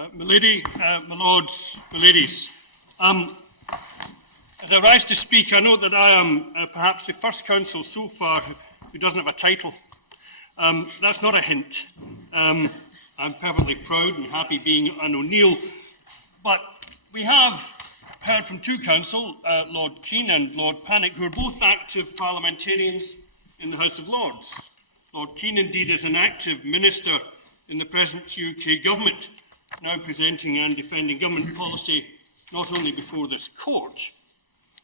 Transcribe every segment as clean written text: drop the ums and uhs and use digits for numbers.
My lady, my lords, my ladies, as I rise to speak, I note that I am perhaps the first counsel so far who doesn't have a title. That's not a hint. I'm perfectly proud and happy being an O'Neill, but we have heard from two counsel, Lord Keane and Lord Pannick, who are both active parliamentarians in the House of Lords. Lord Keane, indeed, is an active minister in the present UK government, now presenting and defending government policy not only before this court,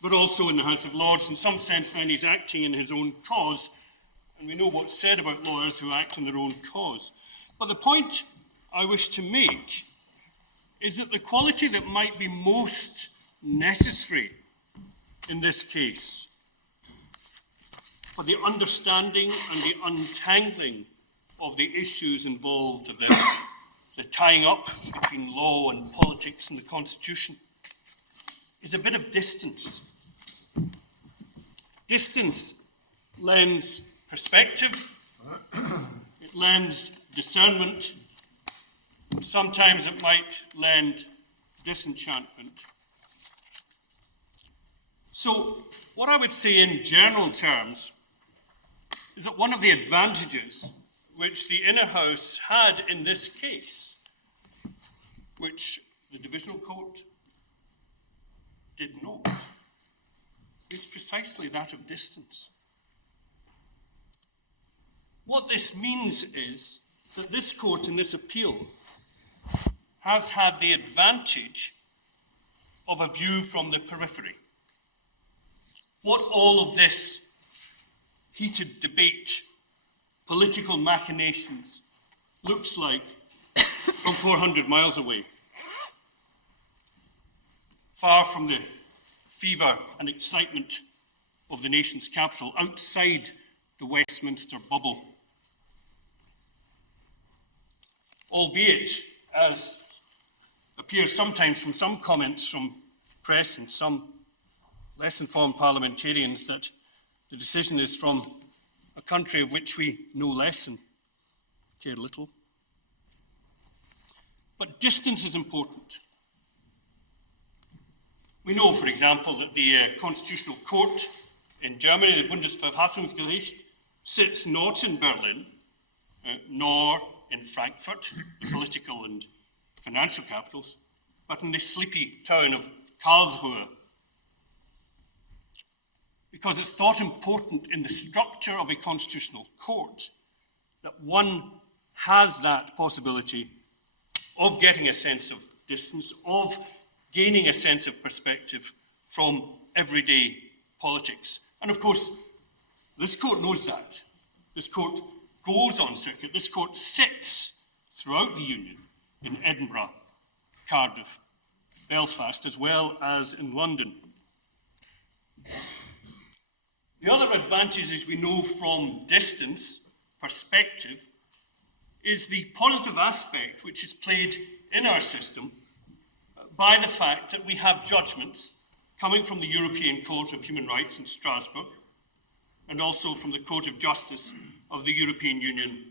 but also in the House of Lords. In some sense, then, he's acting in his own cause, and we know what's said about lawyers who act in their own cause. But the point I wish to make is that the quality that might be most necessary in this case for the understanding and the untangling of the issues involved, of the tying up between law and politics and the Constitution, is a bit of distance. Distance lends perspective, it lends discernment, sometimes it might lend disenchantment. So, what I would say in general terms is that one of the advantages which the Inner House had in this case, which the Divisional Court did not, is precisely that of distance. What this means is that this court in this appeal has had the advantage of a view from the periphery. What all of this heated debate, political machinations, looks like from 400 miles away, far from the fever and excitement of the nation's capital, outside the Westminster bubble. Albeit, as appears sometimes from some comments from press and some less informed parliamentarians, that the decision is from a country of which we know less and care little. But distance is important. We know, for example, that the Constitutional Court in Germany, the Bundesverfassungsgericht, sits not in Berlin, nor in Frankfurt, the political and financial capitals, but in the sleepy town of Karlsruhe, because it's thought important in the structure of a constitutional court that one has that possibility of getting a sense of distance, of gaining a sense of perspective from everyday politics. And of course, this court knows that. This court goes on circuit. This court sits throughout the Union in Edinburgh, Cardiff, Belfast, as well as in London. The other advantages we know from distance, perspective, is the positive aspect which is played in our system by the fact that we have judgments coming from the European Court of Human Rights in Strasbourg and also from the Court of Justice of the European Union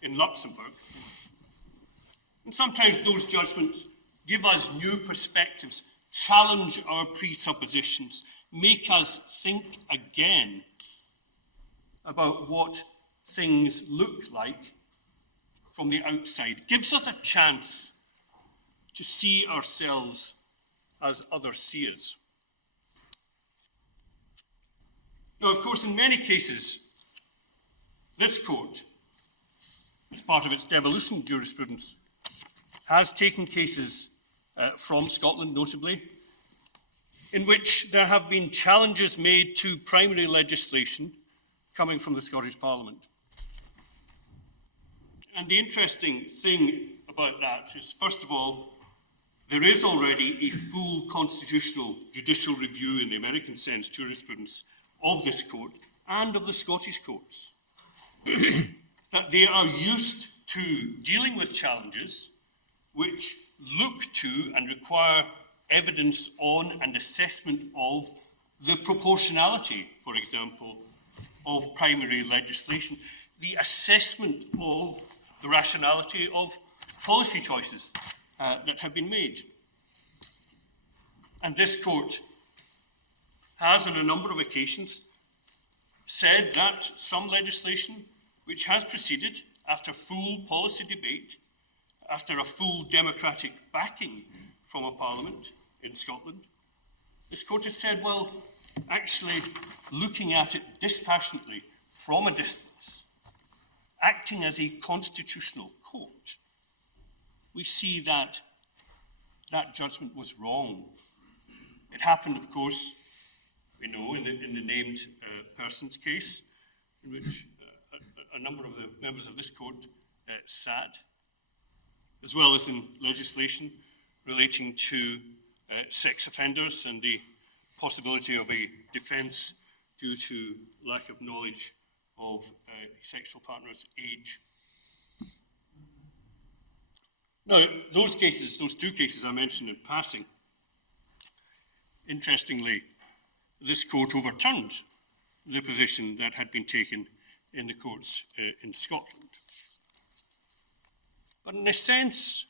in Luxembourg. And sometimes those judgments give us new perspectives, challenge our presuppositions, make us think again about what things look like from the outside, gives us a chance to see ourselves as others see us. Now, of course, in many cases, this court, as part of its devolution jurisprudence, has taken cases from Scotland, notably, in which there have been challenges made to primary legislation coming from the Scottish Parliament. And the interesting thing about that is, first of all, there is already a full constitutional judicial review in the American sense jurisprudence of this court and of the Scottish courts. That they are used to dealing with challenges which look to and require evidence on and assessment of the proportionality, for example, of primary legislation, the assessment of the rationality of policy choices, that have been made. And this court has, on a number of occasions, said that some legislation which has proceeded after full policy debate, after a full democratic backing from a parliament in Scotland, this court has said, well, actually looking at it dispassionately from a distance, acting as a constitutional court, we see that that judgment was wrong. It happened, of course, we know, in the named person's case, in which a number of the members of this court sat, as well as in legislation relating to sex offenders and the possibility of a defence due to lack of knowledge of a sexual partner's age. Now, those two cases I mentioned in passing, interestingly, this court overturned the position that had been taken in the courts in Scotland. But in a sense,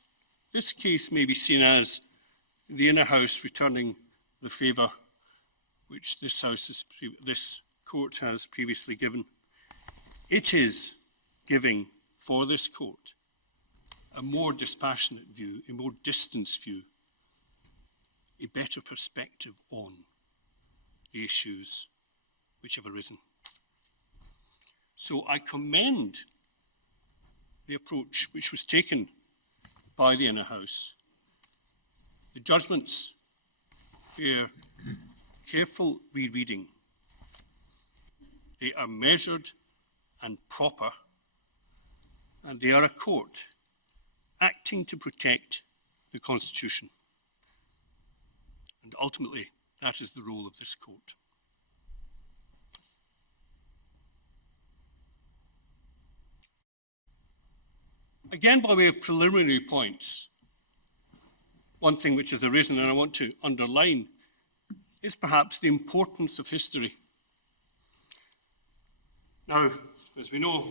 this case may be seen as the inner house returning the favour which this court has previously given. It is giving for this court a more dispassionate view, a more distanced view, a better perspective on the issues which have arisen. So I commend the approach which was taken by the inner house. The judgments bear careful rereading. They are measured and proper, and they are a court acting to protect the Constitution. And ultimately, that is the role of this court. Again, by way of preliminary points, one thing which has arisen and I want to underline is perhaps the importance of history. Now, as we know,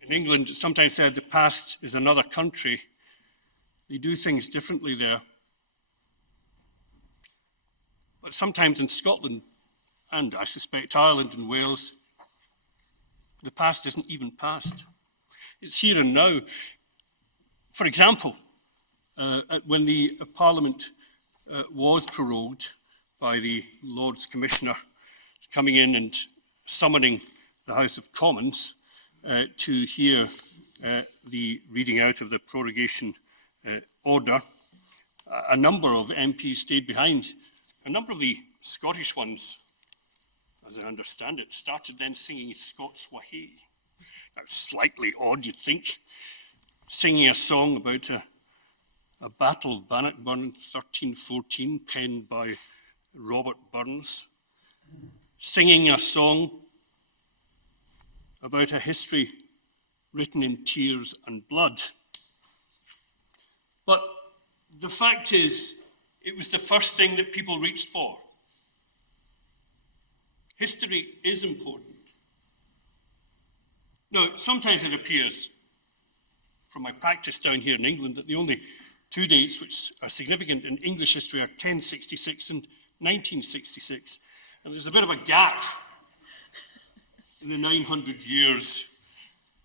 in England, it's sometimes said the past is another country. They do things differently there. But sometimes in Scotland, and I suspect Ireland and Wales, the past isn't even past. It's here and now. For example, when the Parliament was prorogued by the Lords Commissioner coming in and summoning the House of Commons to hear the reading out of the prorogation order, a number of MPs stayed behind. A number of the Scottish ones, as I understand it, started then singing Scots Wahey. That's slightly odd, you'd think, singing a song about a battle of Bannockburn in 1314, penned by Robert Burns, singing a song about a history written in tears and blood. But the fact is, it was the first thing that people reached for. History is important. Now, sometimes it appears, from my practice down here in England, that the only two dates which are significant in English history are 1066 and 1966. And there's a bit of a gap in the 900 years.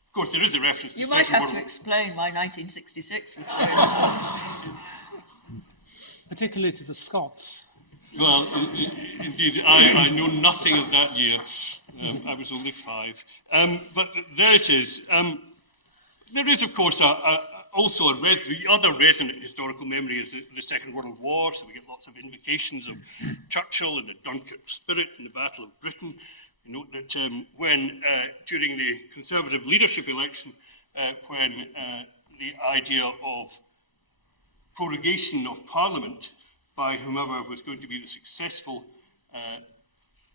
Of course, there is a reference to You might have to explain why 1966 was so particularly to the Scots. Well, indeed, I know nothing of that year. I was only 5. But there it is. There is, of course, also the other resonant historical memory is the Second World War, so we get lots of invocations of Churchill and the Dunkirk spirit and the Battle of Britain. You note that when, during the Conservative leadership election, when the idea of prorogation of Parliament by whomever was going to be the successful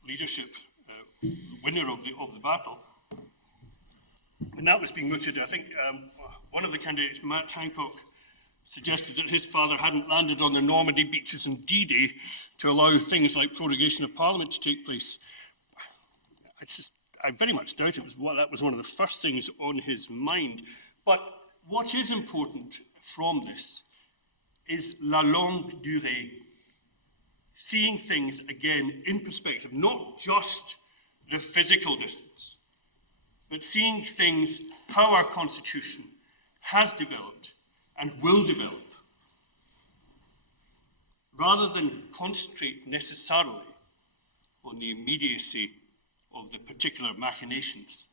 leadership winner of the battle, and that was being mooted, I think one of the candidates, Matt Hancock, suggested that his father hadn't landed on the Normandy beaches in D-Day to allow things like prorogation of Parliament to take place. I very much doubt that was one of the first things on his mind. But what is important from this is la longue durée, seeing things again in perspective, not just the physical distance, but seeing things, how our Constitution has developed and will develop, rather than concentrate necessarily on the immediacy of the particular machinations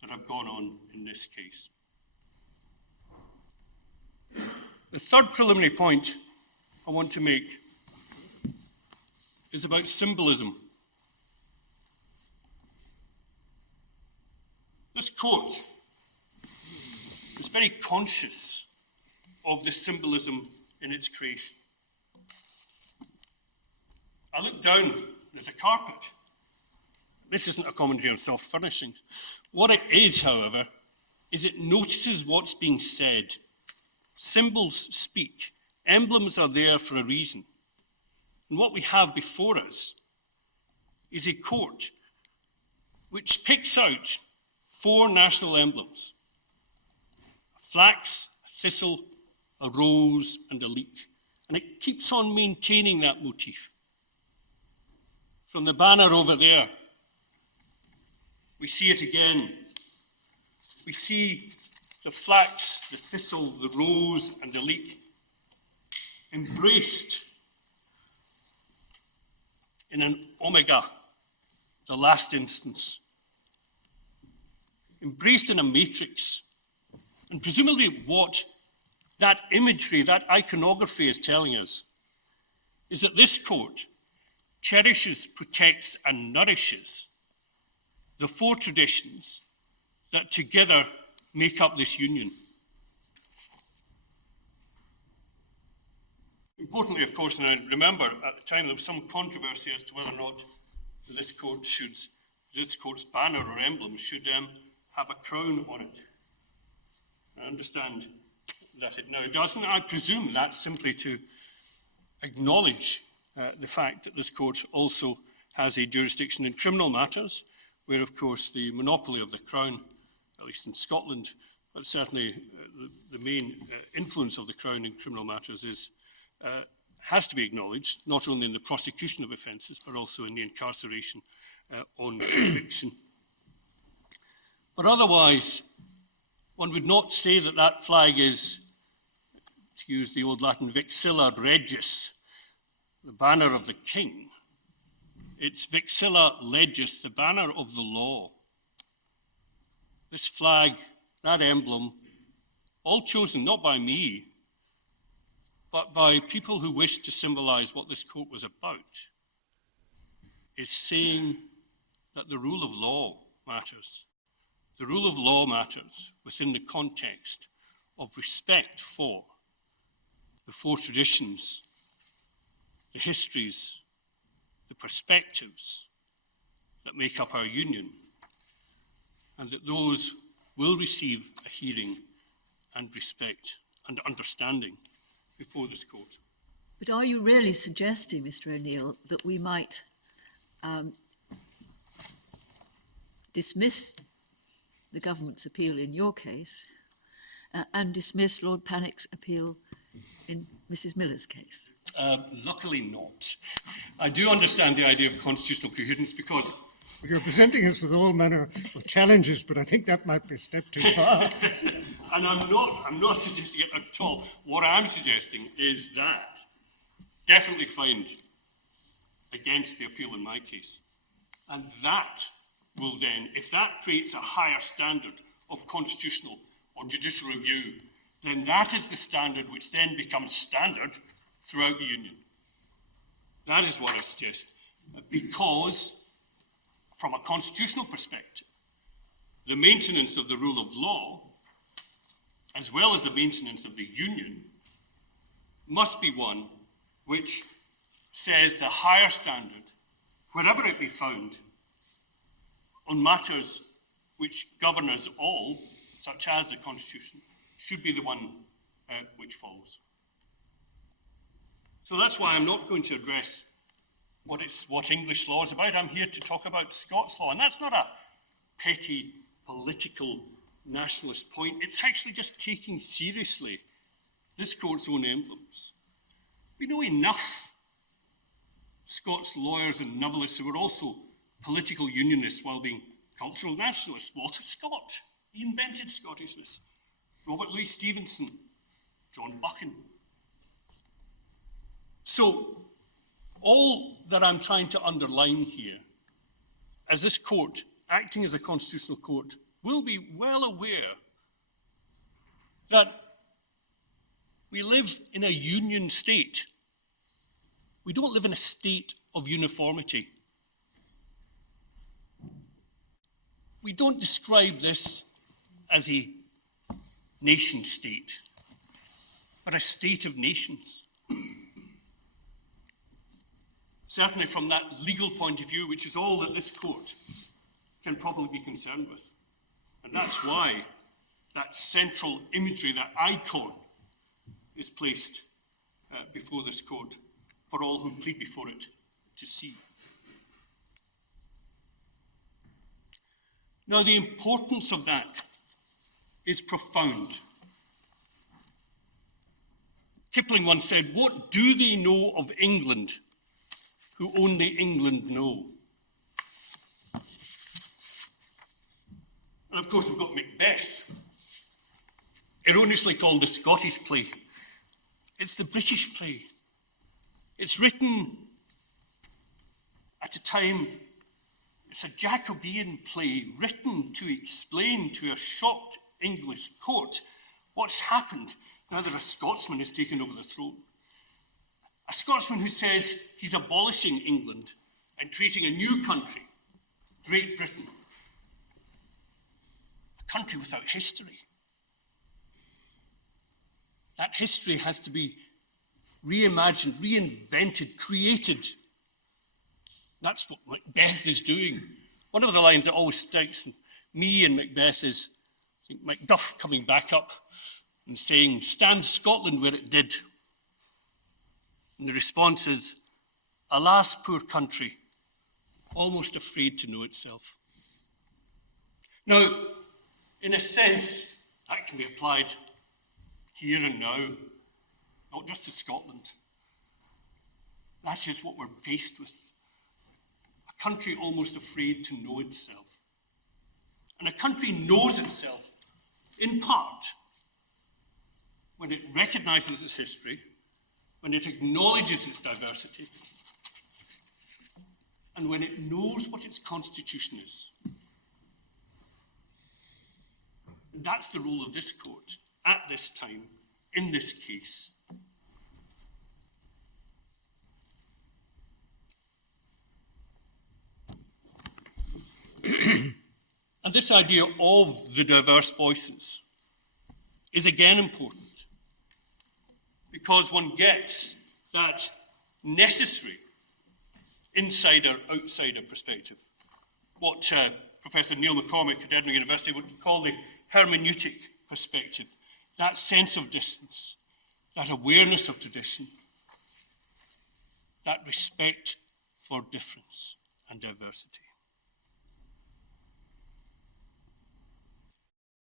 that have gone on in this case. The third preliminary point I want to make is about symbolism. This court is very conscious of the symbolism in its creation. I look down, there's a carpet. This isn't a commentary on self-furnishing. What it is, however, is it notices what's being said. Symbols speak. Emblems are there for a reason. And what we have before us is a court which picks out 4 national emblems: a flax, a thistle, a rose, and a leek. And it keeps on maintaining that motif. From the banner over there, we see it again. We see the flax, the thistle, the rose, and the leek embraced in an omega, the last instance, embraced in a matrix. And presumably what that imagery, that iconography is telling us is that this court cherishes, protects, and nourishes the 4 traditions that together make up this union. Importantly, of course, and I remember at the time there was some controversy as to whether or not this court's banner or emblem should have a crown on it. I understand that it now doesn't. I presume that's simply to acknowledge the fact that this court also has a jurisdiction in criminal matters, where, of course, the monopoly of the Crown, at least in Scotland, but certainly the main influence of the Crown in criminal matters has to be acknowledged, not only in the prosecution of offences, but also in the incarceration on conviction. But otherwise, one would not say that that flag is, to use the old Latin, vexilla regis, the banner of the king. It's vexilla legis, the banner of the law. This flag, that emblem, all chosen not by me, but by people who wish to symbolize what this court was about, is saying that the rule of law matters. The rule of law matters within the context of respect for the 4 traditions, the histories, the perspectives that make up our union, and that those will receive a hearing and respect and understanding before this court. But are you really suggesting, Mr. O'Neill, that we might dismiss the government's appeal in your case and dismiss Lord Pannick's appeal in Mrs. Miller's case? Luckily not. I do understand the idea of constitutional coherence because... You're presenting us with all manner of challenges, but I think that might be a step too far. And I'm not suggesting it at all. What I'm suggesting is that definitely find against the appeal in my case. And that will then, if that creates a higher standard of constitutional or judicial review, then that is the standard which then becomes standard throughout the union. That is what I suggest. Because, from a constitutional perspective, the maintenance of the rule of law, as well as the maintenance of the union, must be one which says the higher standard, wherever it be found, on matters which govern us all, such as the Constitution, should be the one which follows. So that's why I'm not going to address what English law is about. I'm here to talk about Scots law, and that's not a petty political nationalist point. It's actually just taking seriously this court's own emblems. We know enough Scots lawyers and novelists who were also political unionists while being cultural nationalists. Walter Scott, he invented Scottishness. Robert Louis Stevenson, John Buchan. So, all that I'm trying to underline here, as this court, acting as a constitutional court, will be well aware that we live in a union state. We don't live in a state of uniformity. We don't describe this as a nation state, but a state of nations. Certainly from that legal point of view, which is all that this court can probably be concerned with. And that's why that central imagery, that icon, is placed before this court for all who plead before it to see. Now, the importance of that is profound. Kipling once said, "What do they know of England who only England know?" And of course, we've got Macbeth, erroneously called the Scottish play. It's the British play. It's written at a time, it's a Jacobean play written to explain to a shocked English court what's happened now that a Scotsman has taken over the throne. A Scotsman who says he's abolishing England and creating a new country, Great Britain. A country without history. That history has to be reimagined, reinvented, created. That's what Macbeth is doing. One of the lines that always strikes me in Macbeth is, I think, Macduff coming back up and saying, "Stand Scotland where it did." And the response is, "Alas, poor country, almost afraid to know itself." Now, in a sense, that can be applied here and now, not just to Scotland. That is what we're faced with. A country almost afraid to know itself. And a country knows itself, in part, when it recognizes its history, when it acknowledges its diversity, and when it knows what its constitution is. And that's the role of this court at this time, in this case. And this idea of the diverse voices is again important, because one gets that necessary insider-outsider perspective, what Professor Neil McCormick at Edinburgh University would call the hermeneutic perspective, that sense of distance, that awareness of tradition, that respect for difference and diversity.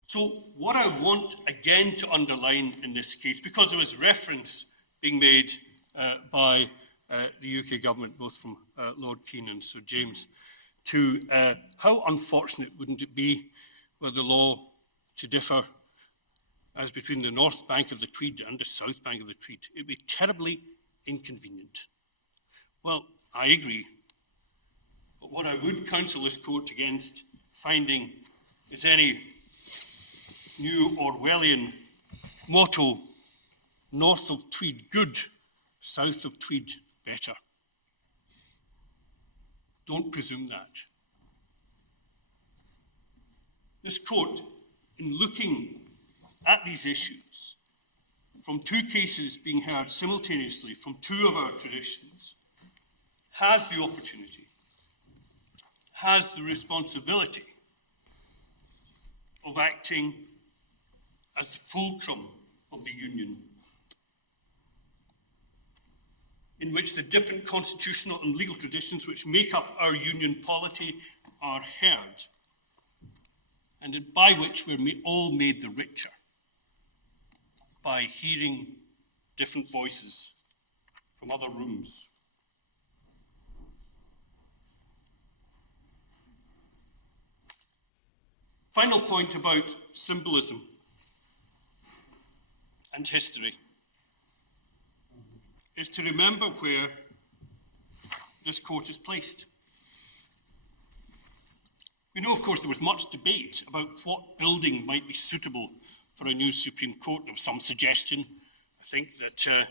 So what I want again to underline in this case, because there was reference being made by the UK government, both from Lord Keane and Sir James, to how unfortunate wouldn't it be were the law to differ as between the north bank of the Tweed and the south bank of the Tweed. It would be terribly inconvenient. Well, I agree. But what I would counsel this court against finding is any new Orwellian motto, north of Tweed good, south of Tweed better. Don't presume that. This court, in looking at these issues, from two cases being heard simultaneously from two of our traditions, has the opportunity, has the responsibility of acting as the fulcrum of the union, in which the different constitutional and legal traditions which make up our union polity are heard, and by which we're all made the richer by hearing different voices from other rooms. Final point about symbolism and history is to remember where this court is placed. We know, of course, there was much debate about what building might be suitable for a new Supreme Court. There was some suggestion, I think, that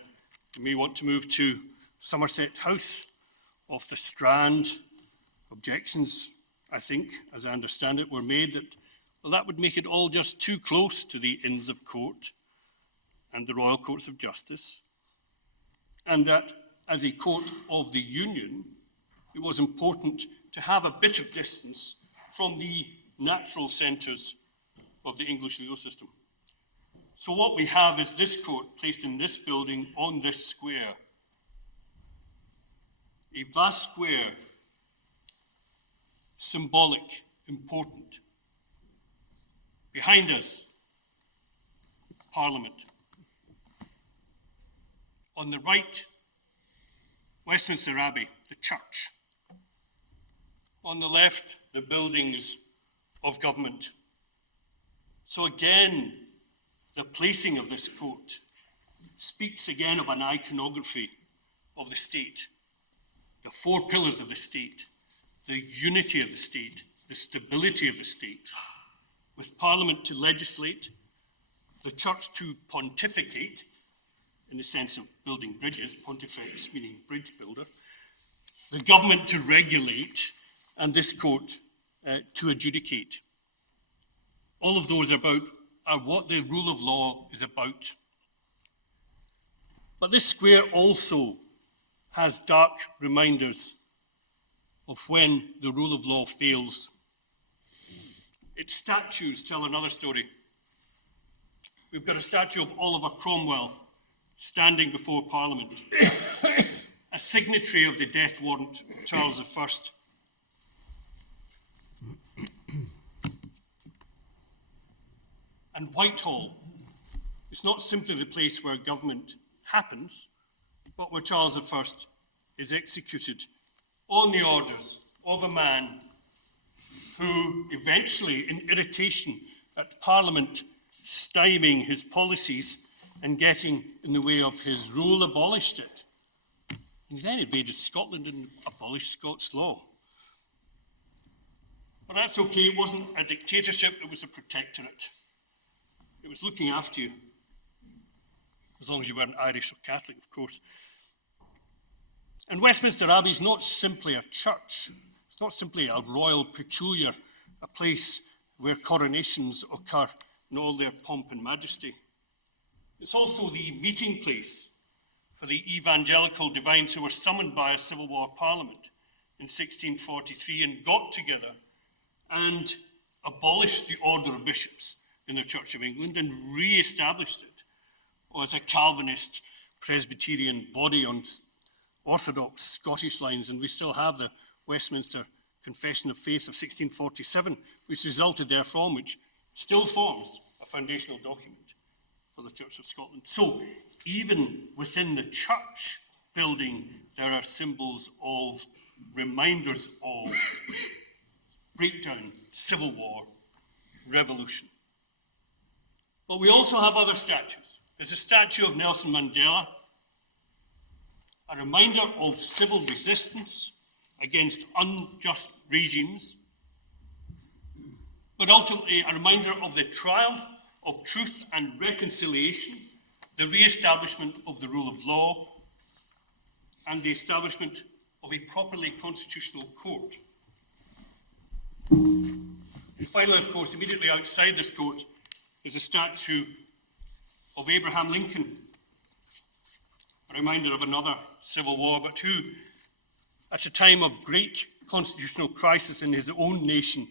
we may want to move to Somerset House off the Strand. Objections, I think, as I understand it, were made that, well, that would make it all just too close to the Inns of Court and the Royal Courts of Justice, and that as a court of the Union, it was important to have a bit of distance from the natural centres of the English legal system. So what we have is this court placed in this building on this square, a vast square, symbolic, important. Behind us, Parliament. On the right, Westminster Abbey, the church. On the left, the buildings of government. So again, the placing of this court speaks again of an iconography of the state, the four pillars of the state, the unity of the state, the stability of the state, with Parliament to legislate, the church to pontificate, in the sense of building bridges, pontifex meaning bridge builder, the government to regulate, and this court to adjudicate. All of those are what the rule of law is about. But this square also has dark reminders of when the rule of law fails. Its statues tell another story. We've got a statue of Oliver Cromwell standing before Parliament, a signatory of the death warrant of Charles I. And Whitehall is not simply the place where government happens, but where Charles I is executed on the orders of a man who eventually, in irritation at Parliament stymieing his policies and getting in the way of his rule, abolished it. And he then invaded Scotland and abolished Scots law. But that's okay, it wasn't a dictatorship, it was a protectorate. It was looking after you, as long as you weren't Irish or Catholic, of course. And Westminster Abbey is not simply a church. It's not simply a royal peculiar, a place where coronations occur in all their pomp and majesty. It's also the meeting place for the evangelical divines who were summoned by a Civil War Parliament in 1643 and got together and abolished the order of bishops in the Church of England and re-established it as a Calvinist Presbyterian body on orthodox Scottish lines. And we still have the Westminster Confession of Faith of 1647, which resulted therefrom, which still forms a foundational document for the Church of Scotland. So even within the church building, there are symbols of, reminders of breakdown, civil war, revolution. But we also have other statues. There's a statue of Nelson Mandela, a reminder of civil resistance against unjust regimes, but ultimately a reminder of the triumph of truth and reconciliation, the re-establishment of the rule of law, and the establishment of a properly constitutional court. And finally, of course, immediately outside this court is a statue of Abraham Lincoln, a reminder of another civil war, but who, at a time of great constitutional crisis in his own nation,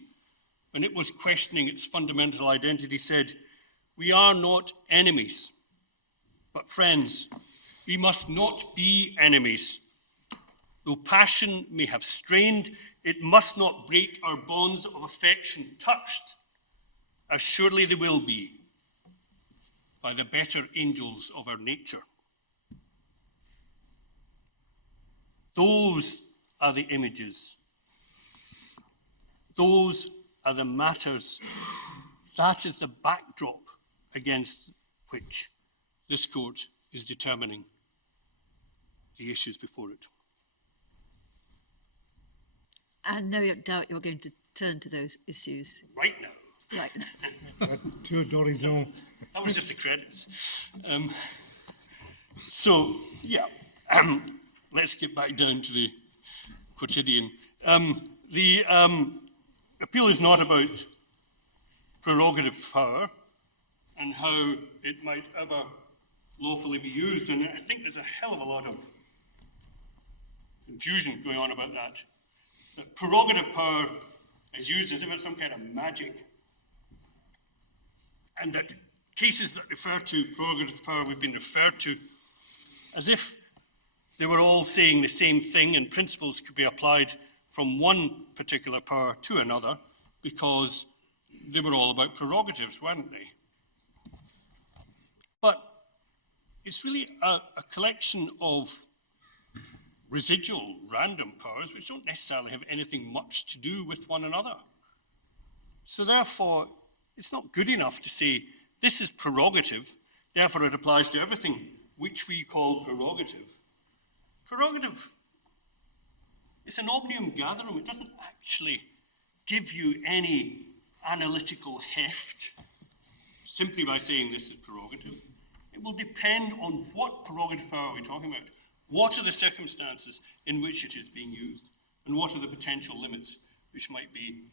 when it was questioning its fundamental identity, said, "We are not enemies, but friends. We must not be enemies. Though passion may have strained, it must not break our bonds of affection touched as surely they will be, by the better angels of our nature. Those are the images. Those are the matters. That is the backdrop against which this court is determining the issues before it. And no doubt you're going to turn to those issues Right now. right now. Tour d'horizon. That was just the credits. Let's get back down to the quotidian. The appeal is not about prerogative power and how it might ever lawfully be used, and I think there's a hell of a lot of confusion going on about that. That prerogative power is used as if it's some kind of magic, and that cases that refer to prerogative power we've been referred to as if they were all saying the same thing and principles could be applied from one particular power to another because they were all about prerogatives, weren't they? But it's really a collection of residual random powers which don't necessarily have anything much to do with one another. So therefore, it's not good enough to say this is prerogative, therefore it applies to everything which we call prerogative. Prerogative is an omnium gatherum. It doesn't actually give you any analytical heft simply by saying this is prerogative. It will depend on what prerogative power we're talking about. What are the circumstances in which it is being used? And what are the potential limits which might be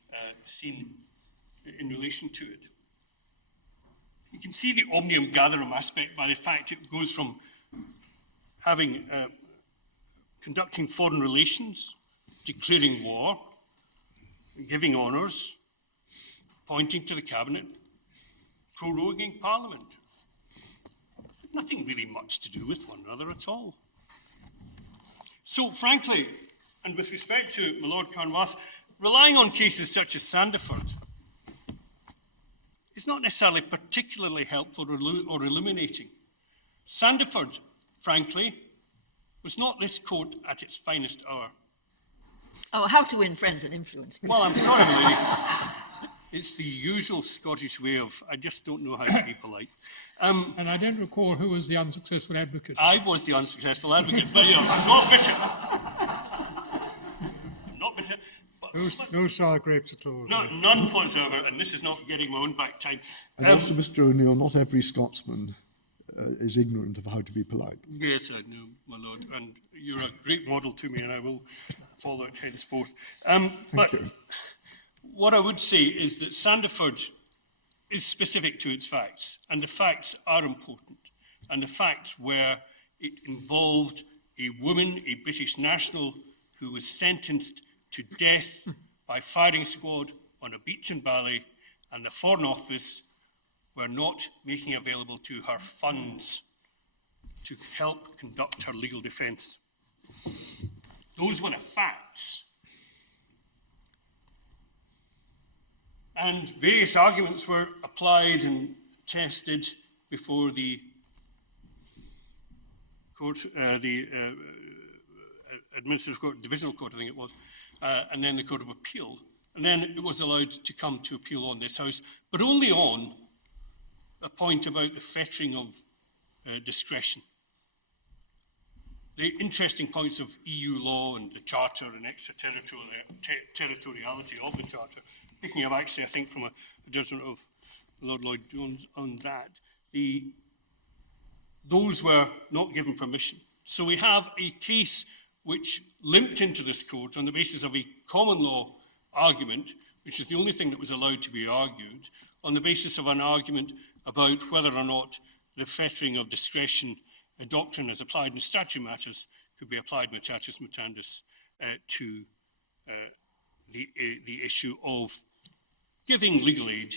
seen in relation to it? You can see the omnium gatherum aspect by the fact it goes from having conducting foreign relations, declaring war, giving honours, appointing to the cabinet, proroguing parliament. Nothing really much to do with one another at all. So frankly, and with respect to my Lord Carnwath, relying on cases such as Sandiford is not necessarily particularly helpful or illuminating. Sandiford, frankly, was not this court at its finest hour. Oh, how to win friends and influence people. Well, I'm sorry, lady. It's the usual Scottish way of, I just don't know how to be polite. And I don't recall who was the unsuccessful advocate. I was the unsuccessful advocate, but I'm not bitter. I'm not bitter. No sour grapes at all. No, none whatsoever, and this is not getting my own back time. And also, Mr. O'Neill, not every Scotsman is ignorant of how to be polite. Yes, I know, my lord, and you're a great model to me, and I will follow it henceforth. But what I would say is that Sandiford is specific to its facts, and the facts are important. And the facts were it involved a woman, a British national, who was sentenced to death by firing squad on a beach in Bali, and the Foreign Office were not making available to her funds to help conduct her legal defence. Those were the facts. And various arguments were applied and tested before the court, the Administrative Court, Divisional Court, I think it was, and then the Court of Appeal. And then it was allowed to come to appeal on this House, but only on a point about the fettering of discretion. The interesting points of EU law and the Charter and extraterritoriality of the Charter, picking up actually, I think, from a judgment of Lord Lloyd-Jones on that, those were not given permission. So we have a case which limped into this court on the basis of a common law argument, which is the only thing that was allowed to be argued, on the basis of an argument about whether or not the fettering of discretion, a doctrine as applied in statute matters, could be applied mutatis mutandis to the issue of giving legal aid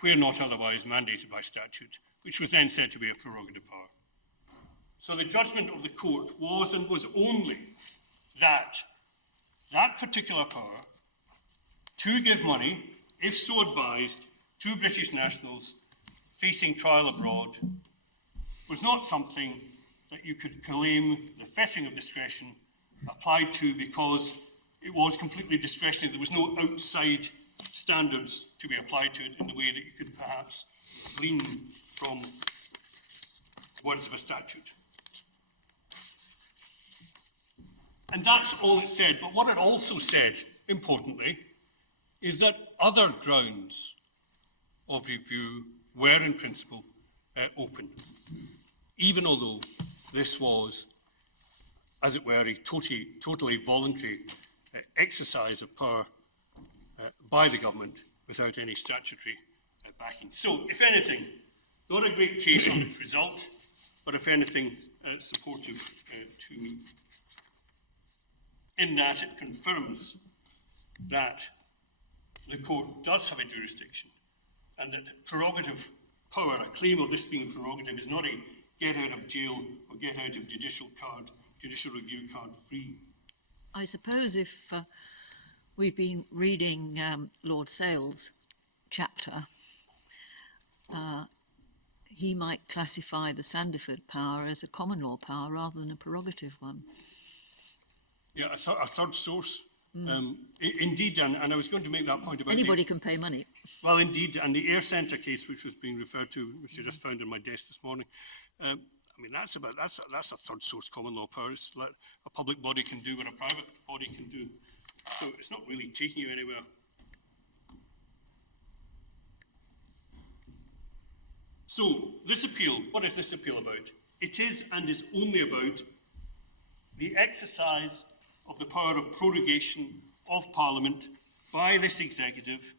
where not otherwise mandated by statute, which was then said to be a prerogative power. So the judgment of the court was and was only that that particular power to give money, if so advised, to British nationals facing trial abroad was not something that you could claim the fettering of discretion applied to because it was completely discretionary. There was no outside standards to be applied to it in the way that you could perhaps glean from words of a statute. And that's all it said. But what it also said, importantly, is that other grounds of review were in principle open, even although this was, as it were, a totally voluntary exercise of power by the government without any statutory backing. So, if anything, not a great case on its result, but if anything, supportive in that it confirms that the court does have a jurisdiction and that prerogative power, a claim of this being prerogative, is not a get out of jail or get out of judicial review card free. I suppose if we've been reading Lord Sale's chapter, he might classify the Sandiford power as a common law power rather than a prerogative one. Yeah, a third source. Indeed, and I was going to make that point about anybody can pay money. Well, indeed, and the Air Centre case, which was being referred to, which I just found on my desk this morning, I mean, that's a third source common law power. It's like a public body can do what a private body can do. So it's not really taking you anywhere. So this appeal, what is this appeal about? It is and is only about the exercise of the power of prorogation of Parliament by this executive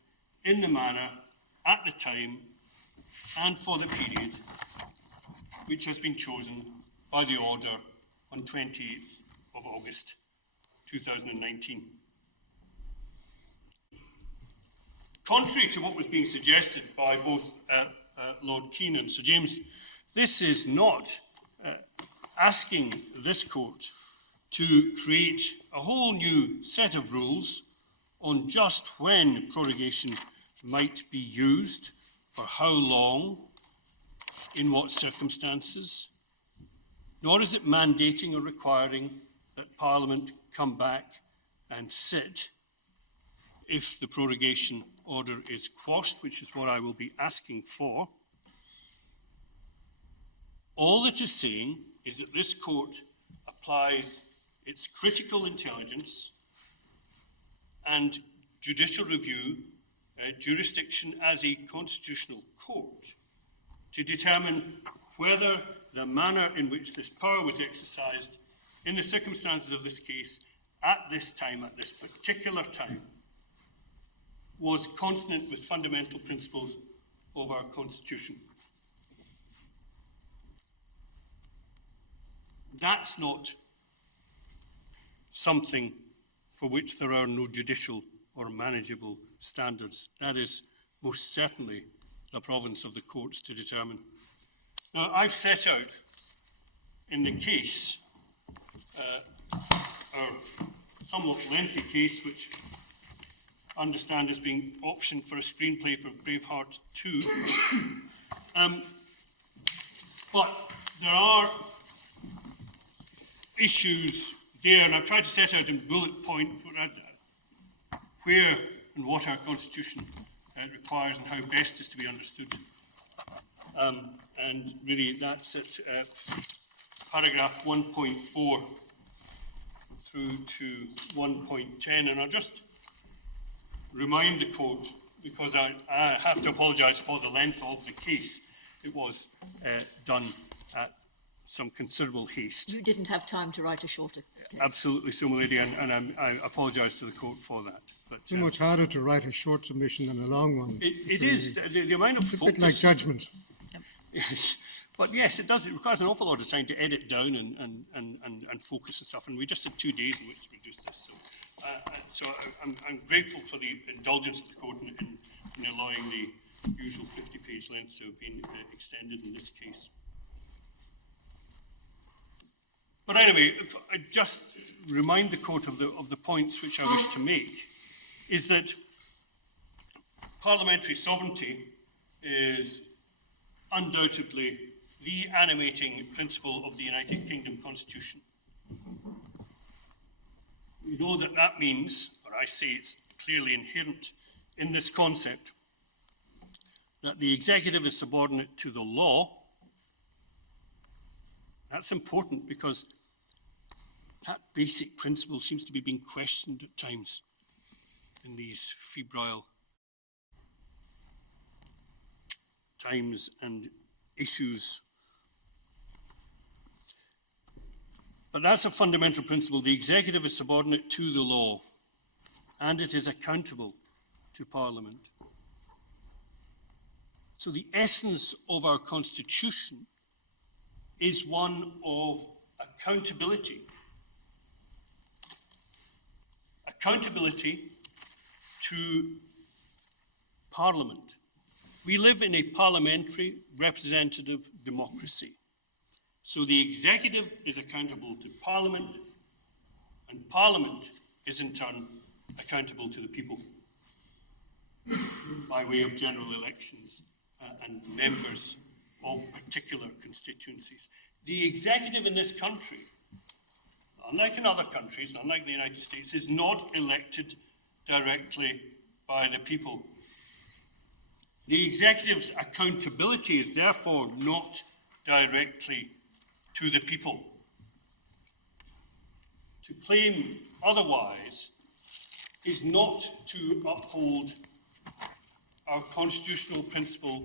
in the manner, at the time, and for the period which has been chosen by the order on 28th of August 2019. Contrary to what was being suggested by both Lord Keane and Sir James, this is not asking this court to create a whole new set of rules on just when prorogation might be used, for how long, in what circumstances, nor is it mandating or requiring that Parliament come back and sit if the prorogation order is quashed, which is what I will be asking for. All it is saying is that this court applies its critical intelligence and judicial review jurisdiction as a constitutional court to determine whether the manner in which this power was exercised in the circumstances of this case at this time, at this particular time, was consonant with fundamental principles of our Constitution. That's not something for which there are no judicial or manageable standards. That is most certainly the province of the courts to determine. Now, I've set out in the case, our somewhat lengthy case, which I understand is being optioned for a screenplay for Braveheart 2. But there are issues there, and I've tried to set out in bullet point where and what our Constitution requires and how best is to be understood. And really that's at paragraph 1.4 through to 1.10. And I'll just remind the court, because I have to apologise for the length of the case. It was done at some considerable haste. You didn't have time to write a shorter case. Absolutely so, my lady, and I apologise to the court for that. But, too much harder to write a short submission than a long one. It is. The amount of it's focus... a bit like judgment. Yes, but yes, it does. It requires an awful lot of time to edit down and focus and stuff, and we just had 2 days in which to produce this. So I'm grateful for the indulgence of the court in allowing the usual 50-page length to have been extended in this case. But anyway, if I just remind the court of the points which I wish to make, is that parliamentary sovereignty is undoubtedly the animating principle of the United Kingdom Constitution. We know that that means, or I say it's clearly inherent in this concept, that the executive is subordinate to the law. That's important because that basic principle seems to be being questioned at times in these febrile times and issues. But that's a fundamental principle. The executive is subordinate to the law, and it is accountable to Parliament. So the essence of our Constitution is one of accountability. Accountability to Parliament. We live in a parliamentary representative democracy. So the executive is accountable to Parliament, and Parliament is in turn accountable to the people by way of general elections and members of particular constituencies. The executive in this country, unlike in other countries, unlike the United States, is not elected directly by the people. The executive's accountability is therefore not directly to the people. To claim otherwise is not to uphold our constitutional principle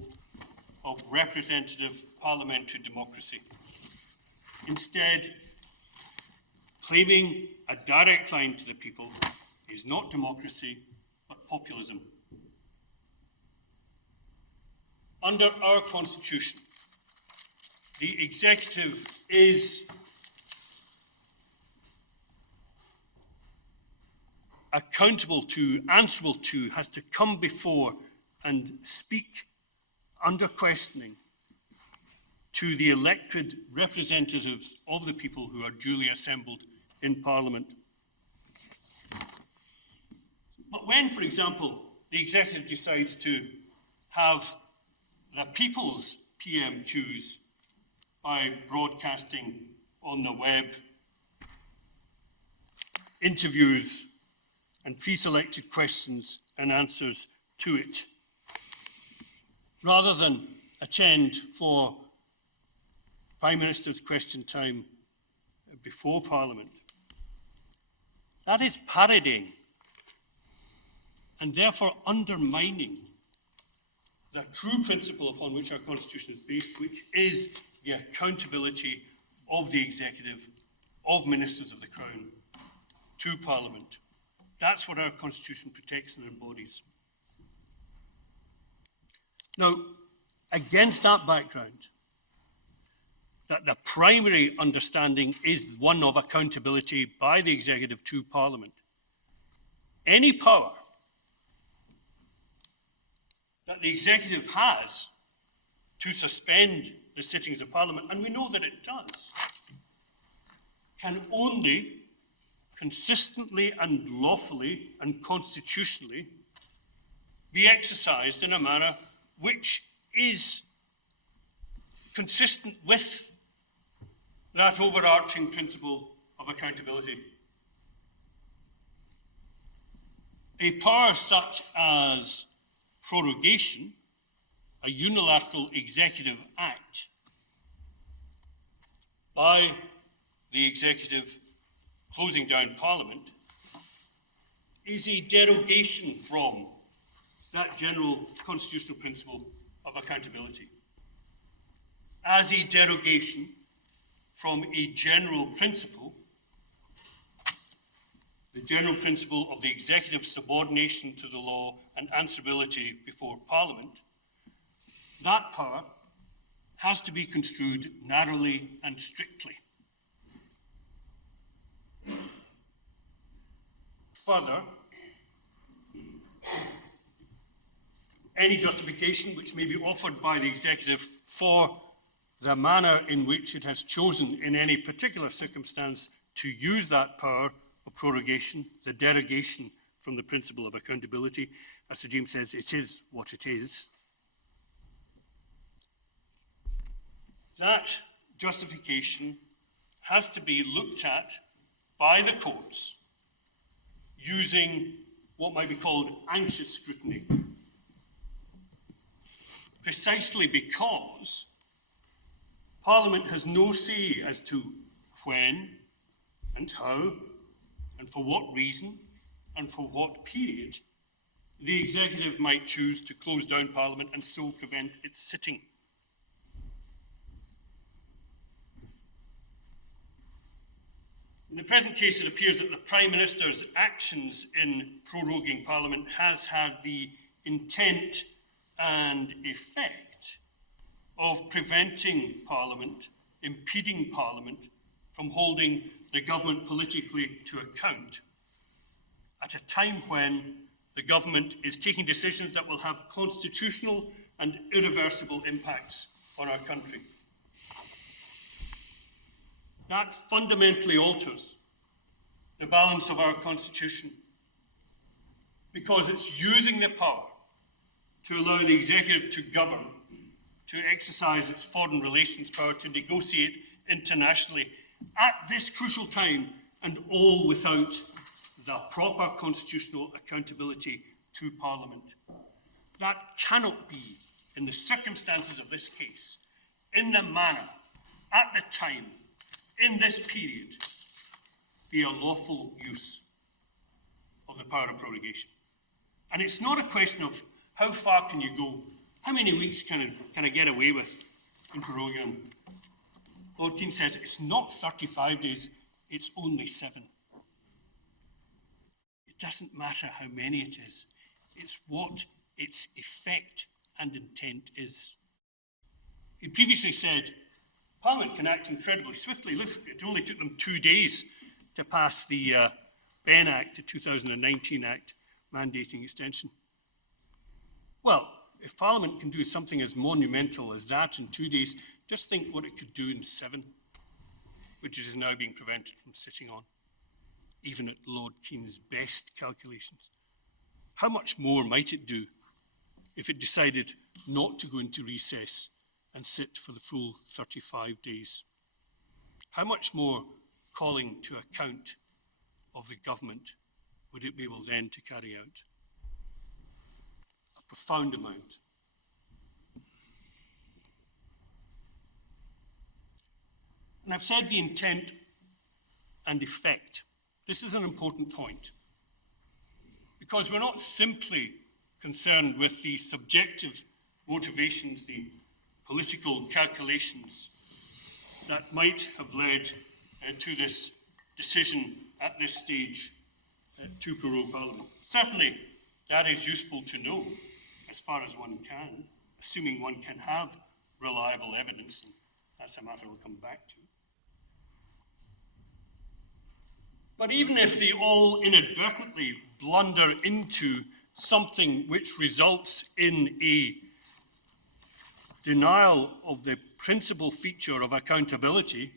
of representative parliamentary democracy. Instead, claiming a direct line to the people is not democracy, but populism. Under our Constitution, the executive is accountable to, answerable to, has to come before and speak under questioning to the elected representatives of the people who are duly assembled in Parliament. But when, for example, the executive decides to have the people's PMQs by broadcasting on the web interviews and pre-selected questions and answers to it, rather than attend for Prime Minister's question time before Parliament. That is parodying and therefore undermining the true principle upon which our Constitution is based, which is the accountability of the executive, of ministers of the Crown, to Parliament. That's what our Constitution protects and embodies. Now, against that background, that the primary understanding is one of accountability by the executive to Parliament, any power that the executive has to suspend the sittings of Parliament, and we know that it does, can only consistently and lawfully and constitutionally be exercised in a manner which is consistent with that overarching principle of accountability. A power such as prorogation, a unilateral executive act by the executive closing down Parliament, is a derogation from that general constitutional principle of accountability. As a derogation from a general principle, the general principle of the executive subordination to the law and answerability before Parliament, that power has to be construed narrowly and strictly. Further, any justification which may be offered by the executive for the manner in which it has chosen in any particular circumstance to use that power of prorogation, the derogation from the principle of accountability. As Sir James says, it is what it is. That justification has to be looked at by the courts using what might be called anxious scrutiny, precisely because Parliament has no say as to when and how and for what reason and for what period the executive might choose to close down Parliament and so prevent its sitting. In the present case, it appears that the Prime Minister's actions in proroguing Parliament has had the intent and effect of preventing Parliament, impeding Parliament from holding the government politically to account at a time when the government is taking decisions that will have constitutional and irreversible impacts on our country. That fundamentally alters the balance of our Constitution because it's using the power to allow the executive to govern, to exercise its foreign relations power, to negotiate internationally at this crucial time, and all without the proper constitutional accountability to Parliament. That cannot be, in the circumstances of this case, in the manner, at the time, in this period, be a lawful use of the power of prorogation. And it's not a question of how far can you go, how many weeks can I get away with in prorogium. Lord Keane says it's not 35 days, it's only 7. It doesn't matter how many it is, it's what its effect and intent is. He previously said Parliament can act incredibly swiftly. Look, it only took them 2 days to pass the Ben Act, the 2019 Act, mandating extension. Well, if Parliament can do something as monumental as that in 2 days, just think what it could do in 7, which it is now being prevented from sitting on, even at Lord Keane's best calculations. How much more might it do if it decided not to go into recess and sit for the full 35 days? How much more calling to account of the government would it be able then to carry out? A profound amount. And I've said the intent and effect. This is an important point, because we're not simply concerned with the subjective motivations, the political calculations that might have led to this decision at this stage to prorogue Parliament. Certainly, that is useful to know as far as one can, assuming one can have reliable evidence, and that's a matter we'll come back to. But even if they all inadvertently blunder into something which results in a denial of the principal feature of accountability,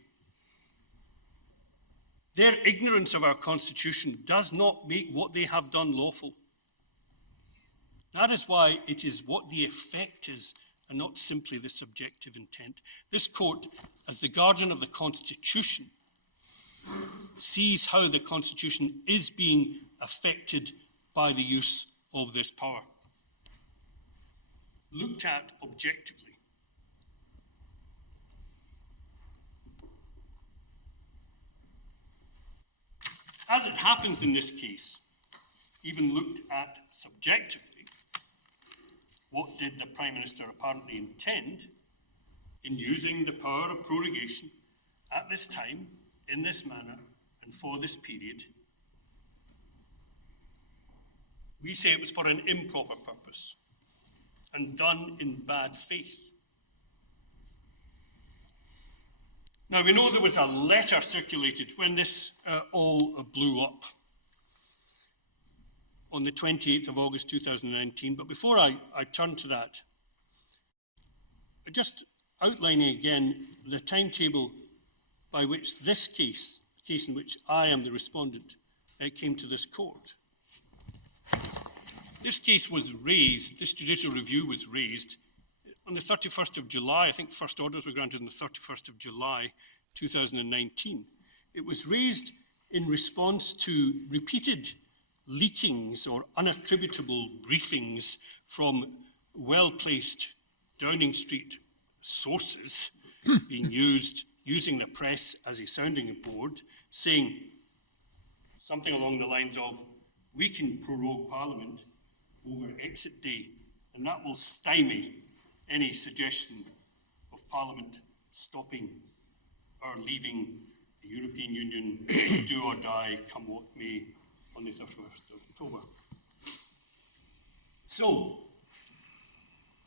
their ignorance of our Constitution does not make what they have done lawful. That is why it is what the effect is and not simply the subjective intent. This court, as the guardian of the Constitution, sees how the Constitution is being affected by the use of this power, looked at objectively. As it happens in this case, even looked at subjectively, what did the Prime Minister apparently intend in using the power of prorogation at this time, in this manner, and for this period? We say it was for an improper purpose and done in bad faith. Now, we know there was a letter circulated when this all blew up on the 28th of August 2019, but before I turn to that, just outlining again the timetable by which this case, the case in which I am the respondent, came to this court. This case was raised, this judicial review was raised on the 31st of July. I think first orders were granted on the 31st of July, 2019. It was raised in response to repeated leakings or unattributable briefings from well-placed Downing Street sources being using the press as a sounding board, saying something along the lines of, we can prorogue Parliament over exit day, and that will stymie any suggestion of Parliament stopping or leaving the European Union, do or die, come what may, on the 31st of October. So,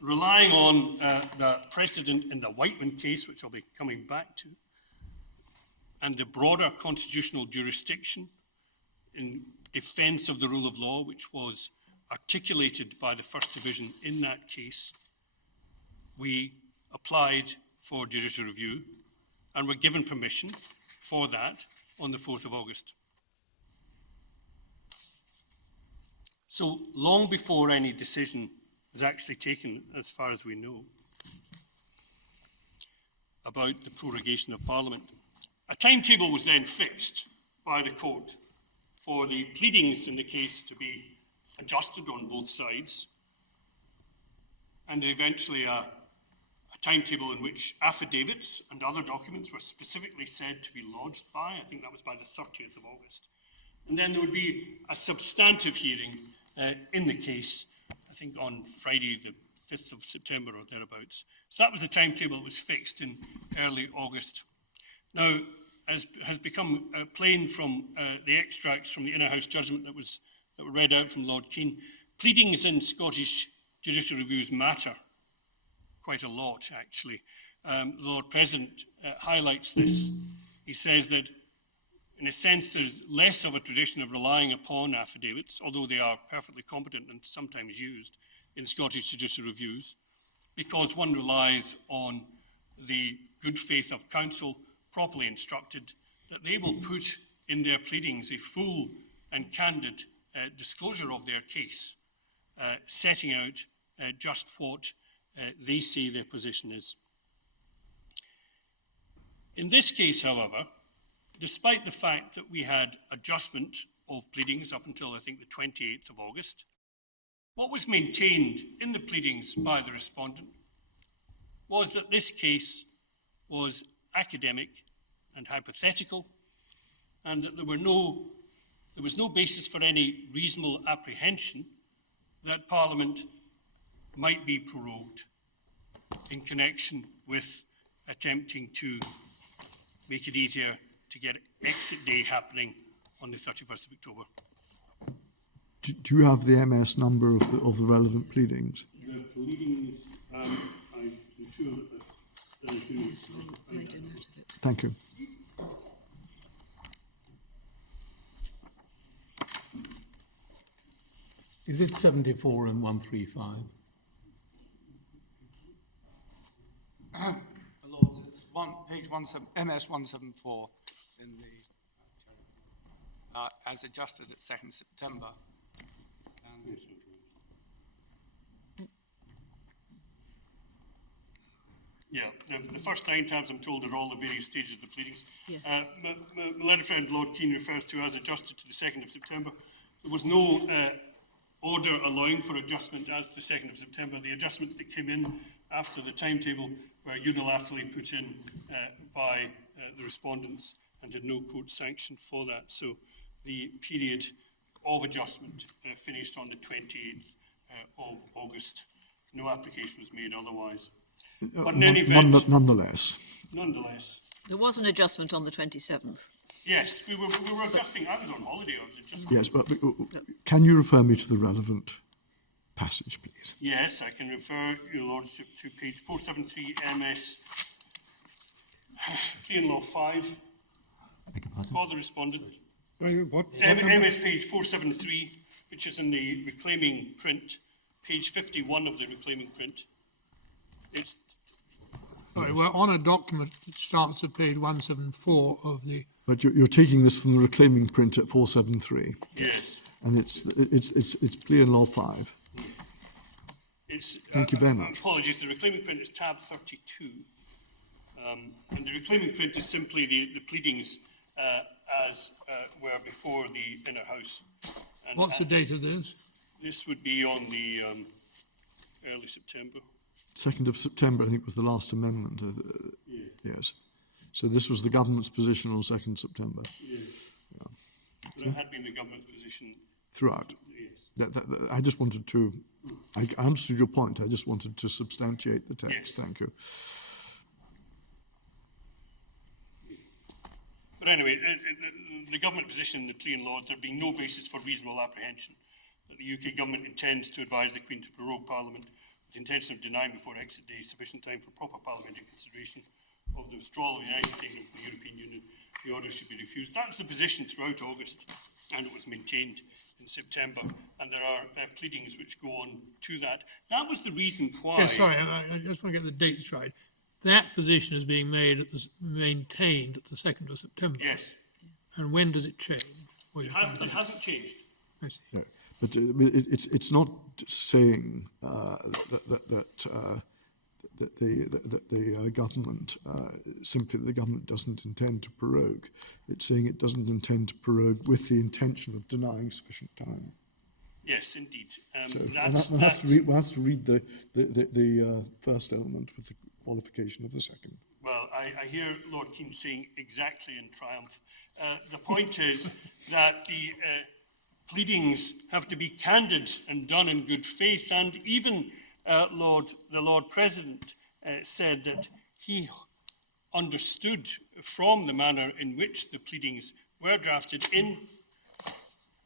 relying on the precedent in the Whiteman case, which I'll be coming back to, and the broader constitutional jurisdiction in defence of the rule of law, which was articulated by the First Division in that case, we applied for judicial review and were given permission for that on the 4th of August. So long before any decision was actually taken, as far as we know, about the prorogation of Parliament, a timetable was then fixed by the court for the pleadings in the case to be adjusted on both sides, and eventually a timetable in which affidavits and other documents were specifically said to be lodged by, I think that was by the 30th of August. And then there would be a substantive hearing in the case, I think on Friday the 5th of September or thereabouts. So that was the timetable that was fixed in early August. Now, as has become plain from the extracts from the Inner House judgment that were read out from Lord Keane, pleadings in Scottish judicial reviews matter quite a lot, actually. The Lord President highlights this. He says that, in a sense, there's less of a tradition of relying upon affidavits, although they are perfectly competent and sometimes used in Scottish judicial reviews, because one relies on the good faith of counsel, properly instructed, that they will put in their pleadings a full and candid disclosure of their case, setting out just what they say their position is. In this case, however, despite the fact that we had adjustment of pleadings up until, I think, the 28th of August, what was maintained in the pleadings by the respondent was that this case was academic and hypothetical, and that there was no basis for any reasonable apprehension that Parliament might be prorogued in connection with attempting to make it easier to get exit day happening on the 31st of October. Do you have the MS number of the relevant pleadings? The pleadings, I'm sure that Yes, I made a note of it. Thank you. Is it 74 and 135? Lords, it's page MS 174 in the as adjusted at 2nd September. And yeah, the first 9 tabs, I'm told, are all the various stages of the pleadings. Yeah. My letter friend Lord Keane refers to as adjusted to the 2nd of September. There was no order allowing for adjustment as the 2nd of September. The adjustments that came in after the timetable were unilaterally put in by the respondents and had no court sanction for that. So the period of adjustment finished on the 28th of August. No application was made otherwise. But in any event, Nonetheless. There was an adjustment on the 27th. Yes, we were adjusting. I was on holiday. I was adjusting. Yes, but can you refer me to the relevant passage, please? Yes, I can refer your lordship to page 473 MS Plea Law 5 for the respondent. MS page 473, which is in the reclaiming print, page 51 of the reclaiming print. It's Sorry, we're on a document that starts at page 174 of the... But you're taking this from the reclaiming print at 473. yes. And it's plea in Law 5. Thank you very much. Apologies, the reclaiming print is tab 32. And the reclaiming print is simply the pleadings as were before the inner house. And, What's the date of this? This would be on the early September. 2nd of September, I think, was the last amendment. Yes. So this was the government's position on 2nd September. Yes. Yeah. But it had been the government's position throughout. Yes. I just wanted to, I understood your point, I just wanted to substantiate the text. Yes. Thank you. But anyway, the government position in the plea in Lords, there being no basis for reasonable apprehension that the UK government intends to advise the Queen to prorogue Parliament with the intention of denying before exit day sufficient time for proper parliamentary consideration of the withdrawal of the United Kingdom from the European Union, the order should be refused. That's the position throughout August, and it was maintained in September. And there are pleadings which go on to that. That was the reason why... Yeah, sorry, I just want to get the dates right. That position is being maintained at the 2nd of September. Yes. And when does it change? It hasn't changed. I see. No, but it's not saying that the government, simply the government doesn't intend to prorogue. It's saying it doesn't intend to prorogue with the intention of denying sufficient time. Yes, indeed. So one has to read the first element with the qualification of the second. Well, I hear Lord Keane saying exactly in triumph. The point is that the pleadings have to be candid and done in good faith, and even the Lord President said that he understood from the manner in which the pleadings were drafted in,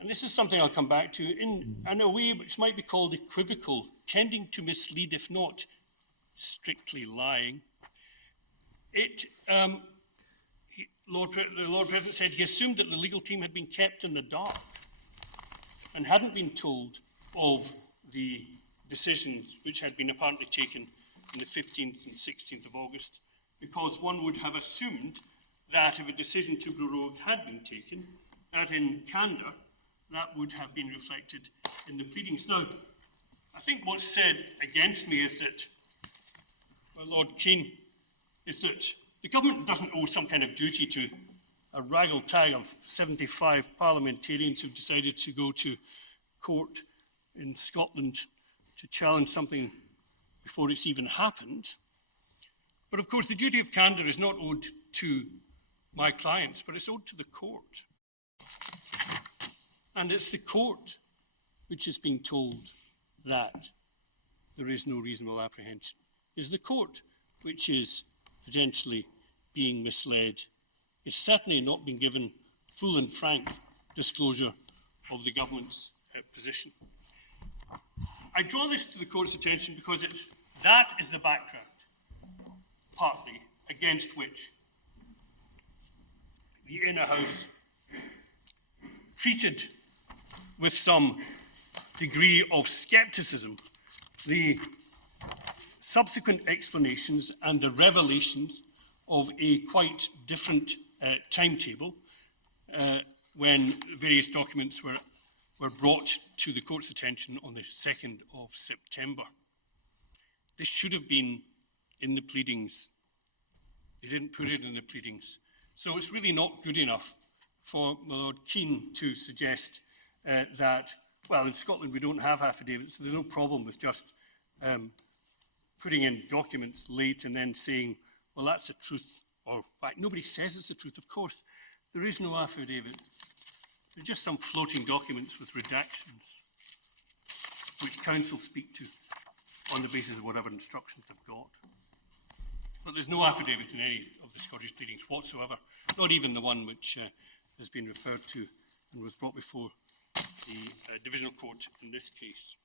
and this is something I'll come back to, in a way which might be called equivocal, tending to mislead, if not strictly lying. The Lord President said he assumed that the legal team had been kept in the dark and hadn't been told of the decisions which had been apparently taken on the 15th and 16th of August, because one would have assumed that if a decision to prorogue had been taken, that in candour, that would have been reflected in the pleadings. Now, I think what's said against me is that, well, Lord Keane, is that the government doesn't owe some kind of duty to a raggle-tag of 75 parliamentarians who've decided to go to court in Scotland to challenge something before it's even happened. But of course, the duty of candour is not owed to my clients, but it's owed to the court. And it's the court which is being told that there is no reasonable apprehension. It's the court which is potentially being misled. It's certainly not been given full and frank disclosure of the government's position. I draw this to the court's attention because that is the background, partly, against which the inner house treated with some degree of scepticism the subsequent explanations and the revelations of a quite different timetable when various documents were brought to the court's attention on the 2nd of September. This should have been in the pleadings. They didn't put it in the pleadings. So it's really not good enough for my Lord Keane to suggest that, well, in Scotland we don't have affidavits, so there's no problem with just putting in documents late and then saying, well, that's the truth, or nobody says it's the truth. Of course, there is no affidavit. They're just some floating documents with redactions, which counsel speak to on the basis of whatever instructions they've got. But there's no affidavit in any of the Scottish pleadings whatsoever, not even the one which has been referred to and was brought before the divisional court in this case.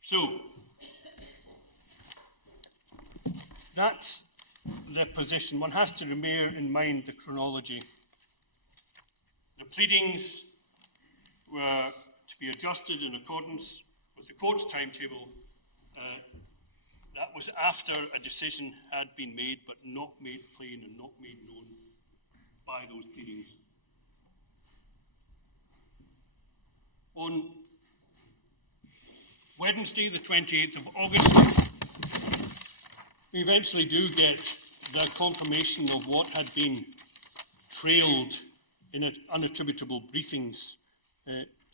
So, that's their position. One has to bear in mind the chronology. The pleadings were to be adjusted in accordance with the court's timetable. That was after a decision had been made, but not made plain and not made known by those pleadings. Wednesday, the 28th of August, we eventually do get the confirmation of what had been trailed in unattributable briefings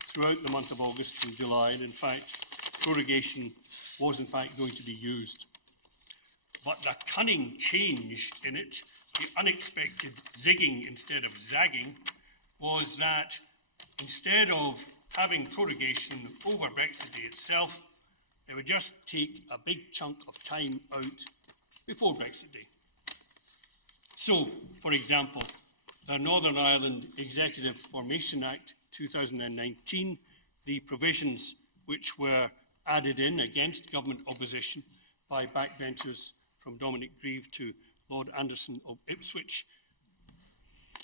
throughout the month of August and July, and in fact, prorogation was in fact going to be used. But the cunning change in it, the unexpected zigging instead of zagging, was that instead of having prorogation over Brexit Day itself, they would just take a big chunk of time out before Brexit Day. So, for example, the Northern Ireland Executive Formation Act 2019, the provisions which were added in against government opposition by backbenchers from Dominic Grieve to Lord Anderson of Ipswich,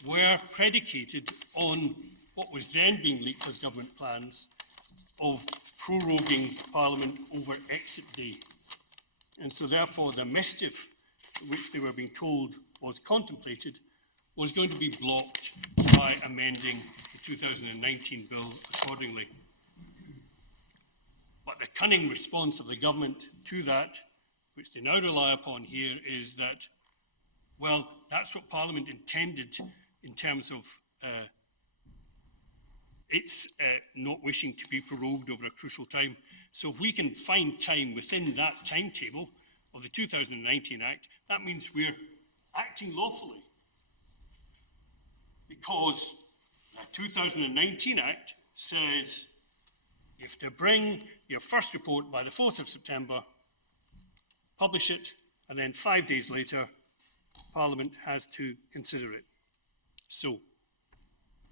were predicated on what was then being leaked as government plans of proroguing Parliament over exit day. And so therefore the mischief which they were being told was contemplated was going to be blocked by amending the 2019 bill accordingly. But the cunning response of the government to that, which they now rely upon here, is that, well, that's what Parliament intended in terms of its not wishing to be prorogued over a crucial time. So if we can find time within that timetable of the 2019 Act, that means we're acting lawfully. Because the 2019 Act says you have to bring your first report by the 4th of September, publish it, and then 5 days later, Parliament has to consider it. So,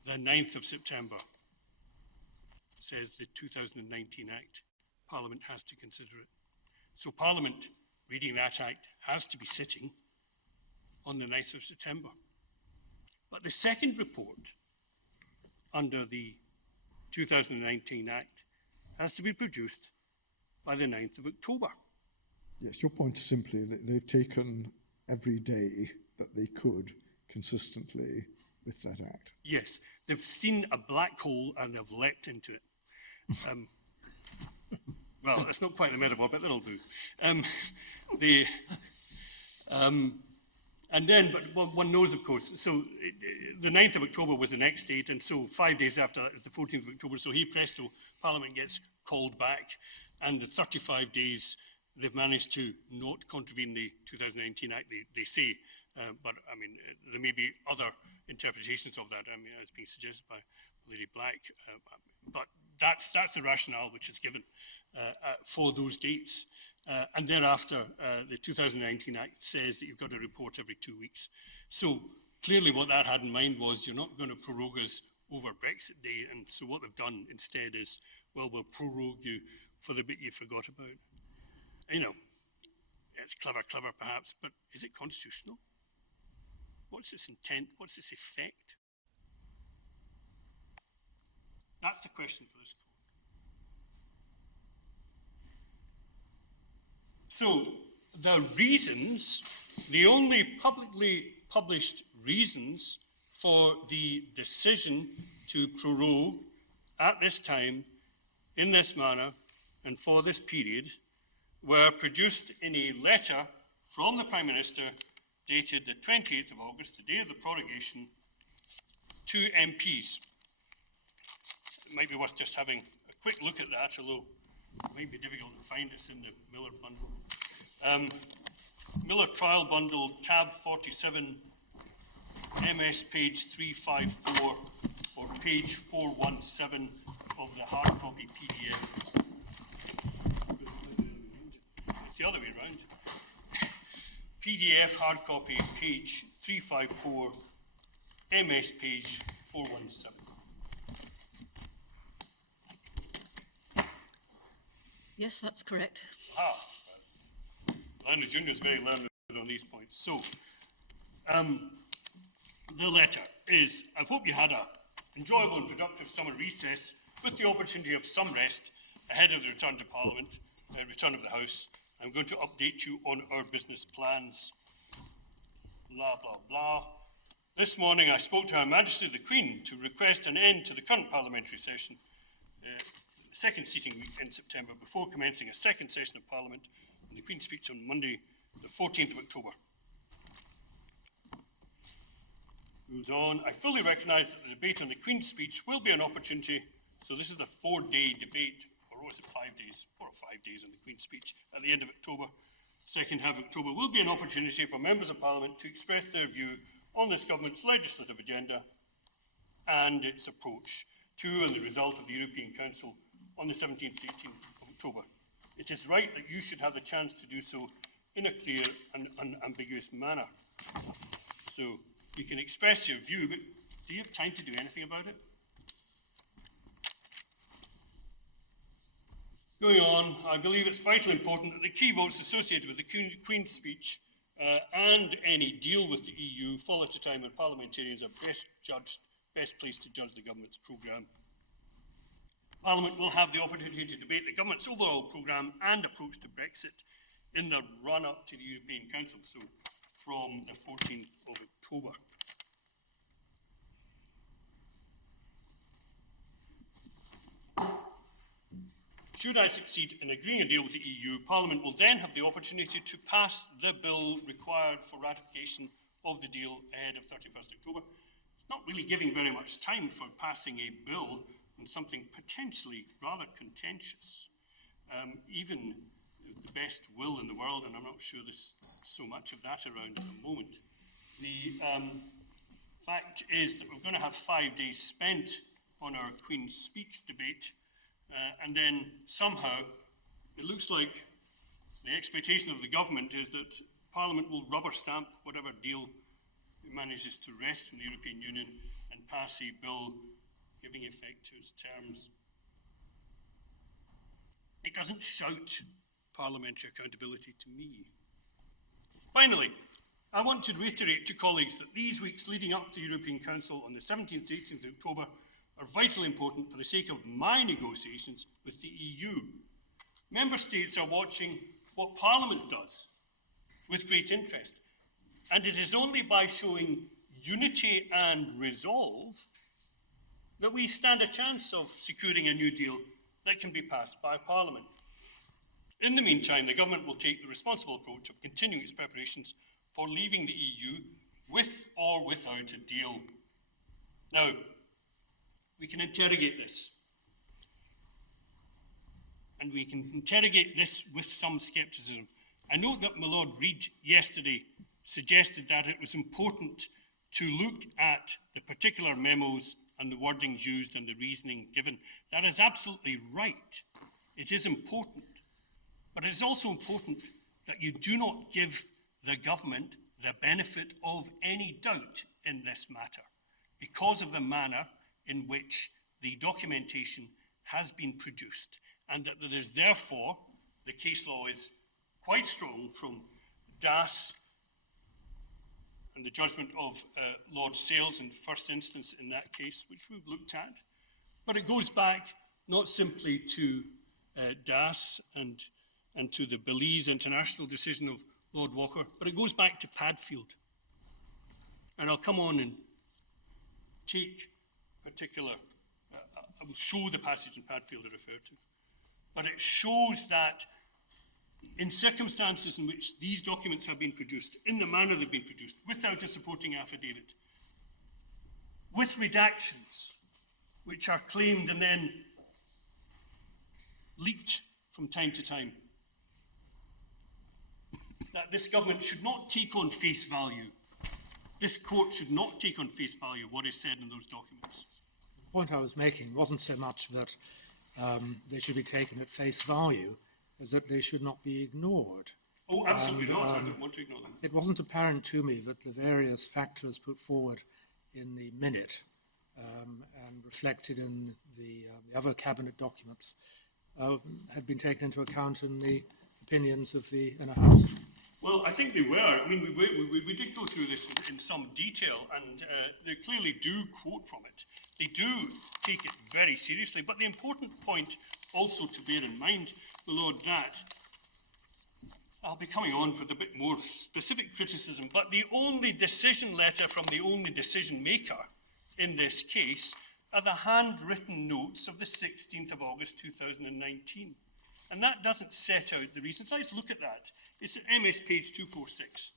the 9th of September says the 2019 Act, Parliament has to consider it. So Parliament, reading that Act, has to be sitting on the 9th of September. But the second report under the 2019 Act has to be produced by the 9th of October. Yes, your point is simply that they've taken every day that they could consistently with that Act. Yes, they've seen a black hole and they've leapt into it. Well, that's not quite the metaphor, but that'll do. And then, but one knows, of course, so the 9th of October was the next date, and so 5 days after that is the 14th of October, so presto, Parliament gets called back, and the 35 days they've managed to not contravene the 2019 Act, they say, but I mean, there may be other interpretations of that, I mean, as being suggested by Lady Black, but that's the rationale which is given for those dates. And thereafter, the 2019 Act says that you've got to report every 2 weeks. So clearly what that had in mind was you're not going to prorogue us over Brexit Day, and so what they've done instead is, well, we'll prorogue you for the bit you forgot about. You know, it's clever perhaps, but is it constitutional? What's its intent? What's its effect? That's the question for this court. So the reasons, the only publicly published reasons for the decision to prorogue at this time, in this manner, and for this period, were produced in a letter from the Prime Minister dated the 28th of August, the day of the prorogation, to MPs. It might be worth just having a quick look at that, although it might be difficult to find. It's in the Miller bundle. Miller Trial Bundle, tab 47, MS page 354, or page 417 of the hard copy PDF. It's the other way around. PDF hard copy, page 354, MS page 417. Yes, that's correct. Landry Jr. is very learned on these points. So, the letter is, I hope you had an enjoyable and productive summer recess with the opportunity of some rest ahead of the return to Parliament, return of the House. I'm going to update you on our business plans. Blah, blah, blah. This morning I spoke to Her Majesty the Queen to request an end to the current parliamentary session. the second sitting week in September before commencing a second session of Parliament and the Queen's Speech on Monday, the 14th of October. Moves on. I fully recognise that the debate on the Queen's Speech will be an opportunity, so this is a 4-day debate, or was it 5 days? 4 or 5 days on the Queen's Speech at the end of October. Second half of October will be an opportunity for members of Parliament to express their view on this government's legislative agenda and its approach to and the result of the European Council on the 17th to 18th of October. It is right that you should have the chance to do so in a clear and unambiguous manner. So you can express your view, but do you have time to do anything about it? Going on, I believe it's vitally important that the key votes associated with the Queen's Speech and any deal with the EU fall at a time when parliamentarians are best placed to judge the government's programme. Parliament will have the opportunity to debate the government's overall programme and approach to Brexit in the run-up to the European Council, so from the 14th of October. Should I succeed in agreeing a deal with the EU, Parliament will then have the opportunity to pass the bill required for ratification of the deal ahead of 31st October. It's not really giving very much time for passing a bill on something potentially rather contentious, even with the best will in the world, and I'm not sure there's so much of that around at the moment. The fact is that we're going to have 5 days spent on our Queen's Speech debate, and then somehow it looks like the expectation of the government is that Parliament will rubber stamp whatever deal it manages to wrest from the European Union and pass a bill giving effect to its terms. It doesn't shout parliamentary accountability to me. Finally, I want to reiterate to colleagues that these weeks leading up to the European Council on the 17th to 18th of October are vitally important for the sake of my negotiations with the EU. Member States are watching what Parliament does with great interest, and it is only by showing unity and resolve that we stand a chance of securing a new deal that can be passed by Parliament. In the meantime, the government will take the responsible approach of continuing its preparations for leaving the EU with or without a deal. Now, we can interrogate this. And we can interrogate this with some scepticism. I note that my Lord Reid yesterday suggested that it was important to look at the particular memos and the wordings used and the reasoning given. That is absolutely right. It is important. But it is also important that you do not give the government the benefit of any doubt in this matter because of the manner in which the documentation has been produced, and that there is therefore, the case law is quite strong from Das and the judgment of Lord Sales in first instance in that case, which we've looked at. But it goes back not simply to Das and to the Belize International decision of Lord Walker, but it goes back to Padfield. And I'll come on and take particular, I will show the passage in Padfield I refer to. But it shows that in circumstances in which these documents have been produced, in the manner they've been produced, without a supporting affidavit, with redactions, which are claimed and then leaked from time to time, that this government should not take on face value. This court should not take on face value what is said in those documents. The point I was making wasn't so much that they should be taken at face value as that they should not be ignored. Oh, absolutely not. I don't want to ignore them. It wasn't apparent to me that the various factors put forward in the minute and reflected in the other cabinet documents had been taken into account in the opinions of the inner house. Well, I think they were. I mean, we did go through this in some detail, and they clearly do quote from it. They do take it very seriously. But the important point also to bear in mind, my Lord, that I'll be coming on with a bit more specific criticism, but the only decision letter from the only decision maker in this case are the handwritten notes of the 16th of August 2019. And that doesn't set out the reasons. Let's look at that. It's at MS page 246.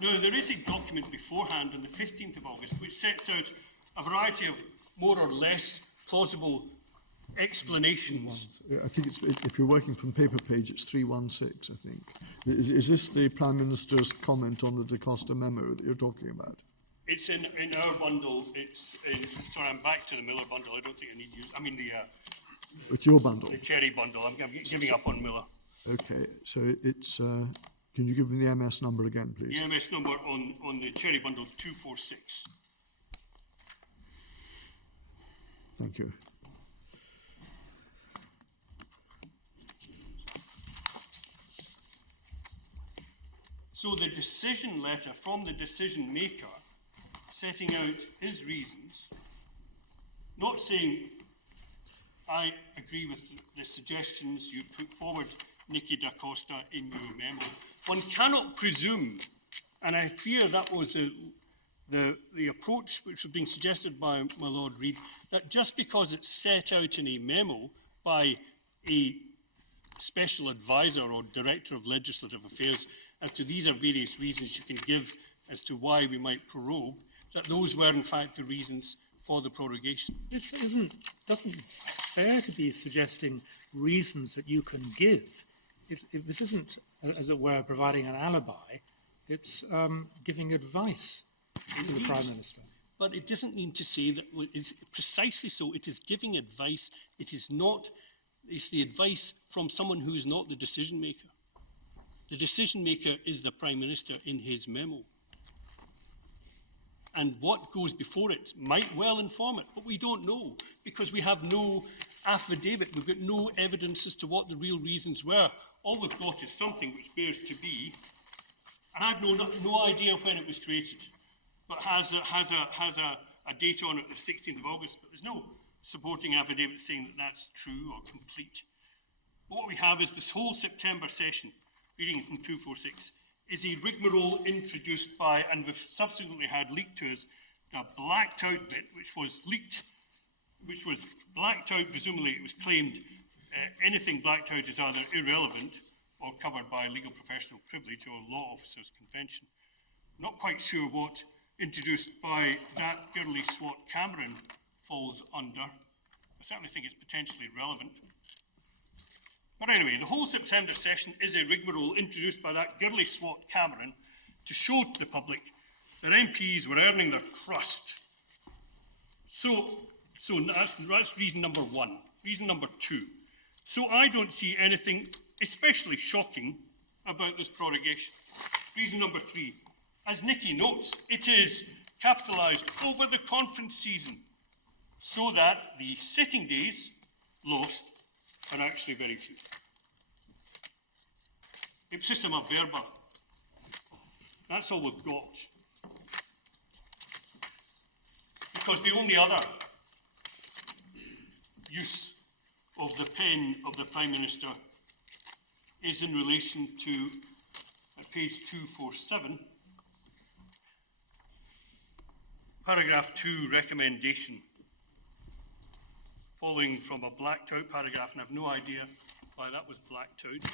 Now, there is a document beforehand on the 15th of August which sets out a variety of more or less plausible explanations. I think it's, if you're working from paper page, it's 316, I think. Is this the Prime Minister's comment on the Da Costa memo that you're talking about? It's in our bundle. It's in, sorry, I'm back to the Miller bundle. I don't think I need you. I mean it's your bundle. the Cherry bundle. I'm giving up on Miller. Okay, so it's, can you give me the MS number again, please? The MS number on the Cherry bundle is 246. Thank you. So the decision letter from the decision maker setting out his reasons, not saying, I agree with the suggestions you put forward, Nikki Da Costa, in your memo. One cannot presume, and I fear that was the approach which was being suggested by my Lord Reid, that just because it's set out in a memo by a special advisor or director of legislative affairs as to these are various reasons you can give as to why we might prorogue, that those were in fact the reasons for the prorogation. This doesn't fair to be suggesting reasons that you can give. This isn't, as it were, providing an alibi. It's giving advice to the Prime Minister. But it doesn't mean to say that it's precisely so. It is giving advice. It is not, it's the advice from someone who is not the decision maker. The decision maker is the Prime Minister in his memo. And what goes before it might well inform it, but we don't know because we have no affidavit. We've got no evidence as to what the real reasons were. All we've got is something which bears to be, and I've no idea when it was created, but has a date on it, the 16th of August, but there's no supporting affidavit saying that that's true or complete. What we have is this whole September session, reading from 246, is a rigmarole introduced by, and we've subsequently had leaked to us, a blacked out bit, which was leaked, which was blacked out, presumably it was claimed anything blacked out is either irrelevant or covered by legal professional privilege or law officers' convention. Not quite sure what introduced by that girly swat Cameron falls under. I certainly think it's potentially relevant. But anyway, the whole September session is a rigmarole introduced by that girly swat Cameron to show to the public that MPs were earning their crust. So that's reason number one. Reason number two. So I don't see anything especially shocking about this prorogation. Reason number three. As Nikki notes, it is capitalised over the conference season so that the sitting days lost are actually very few. Ipsissima verba. That's all we've got. Because the only other use of the pen of the Prime Minister is in relation to page 247, paragraph 2, recommendation, following from a blacked out paragraph, and I have no idea why that was blacked out.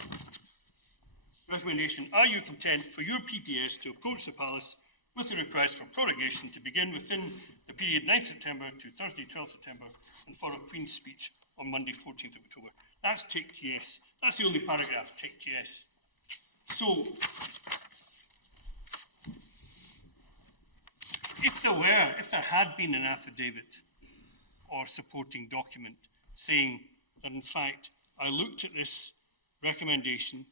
Recommendation, are you content for your PPS to approach the Palace with a request for prorogation to begin within the period 9th September to Thursday 12th September and for a Queen's speech on Monday 14th of October? That's ticked yes. That's the only paragraph ticked yes. So, if there had been an affidavit or supporting document saying that in fact I looked at this recommendation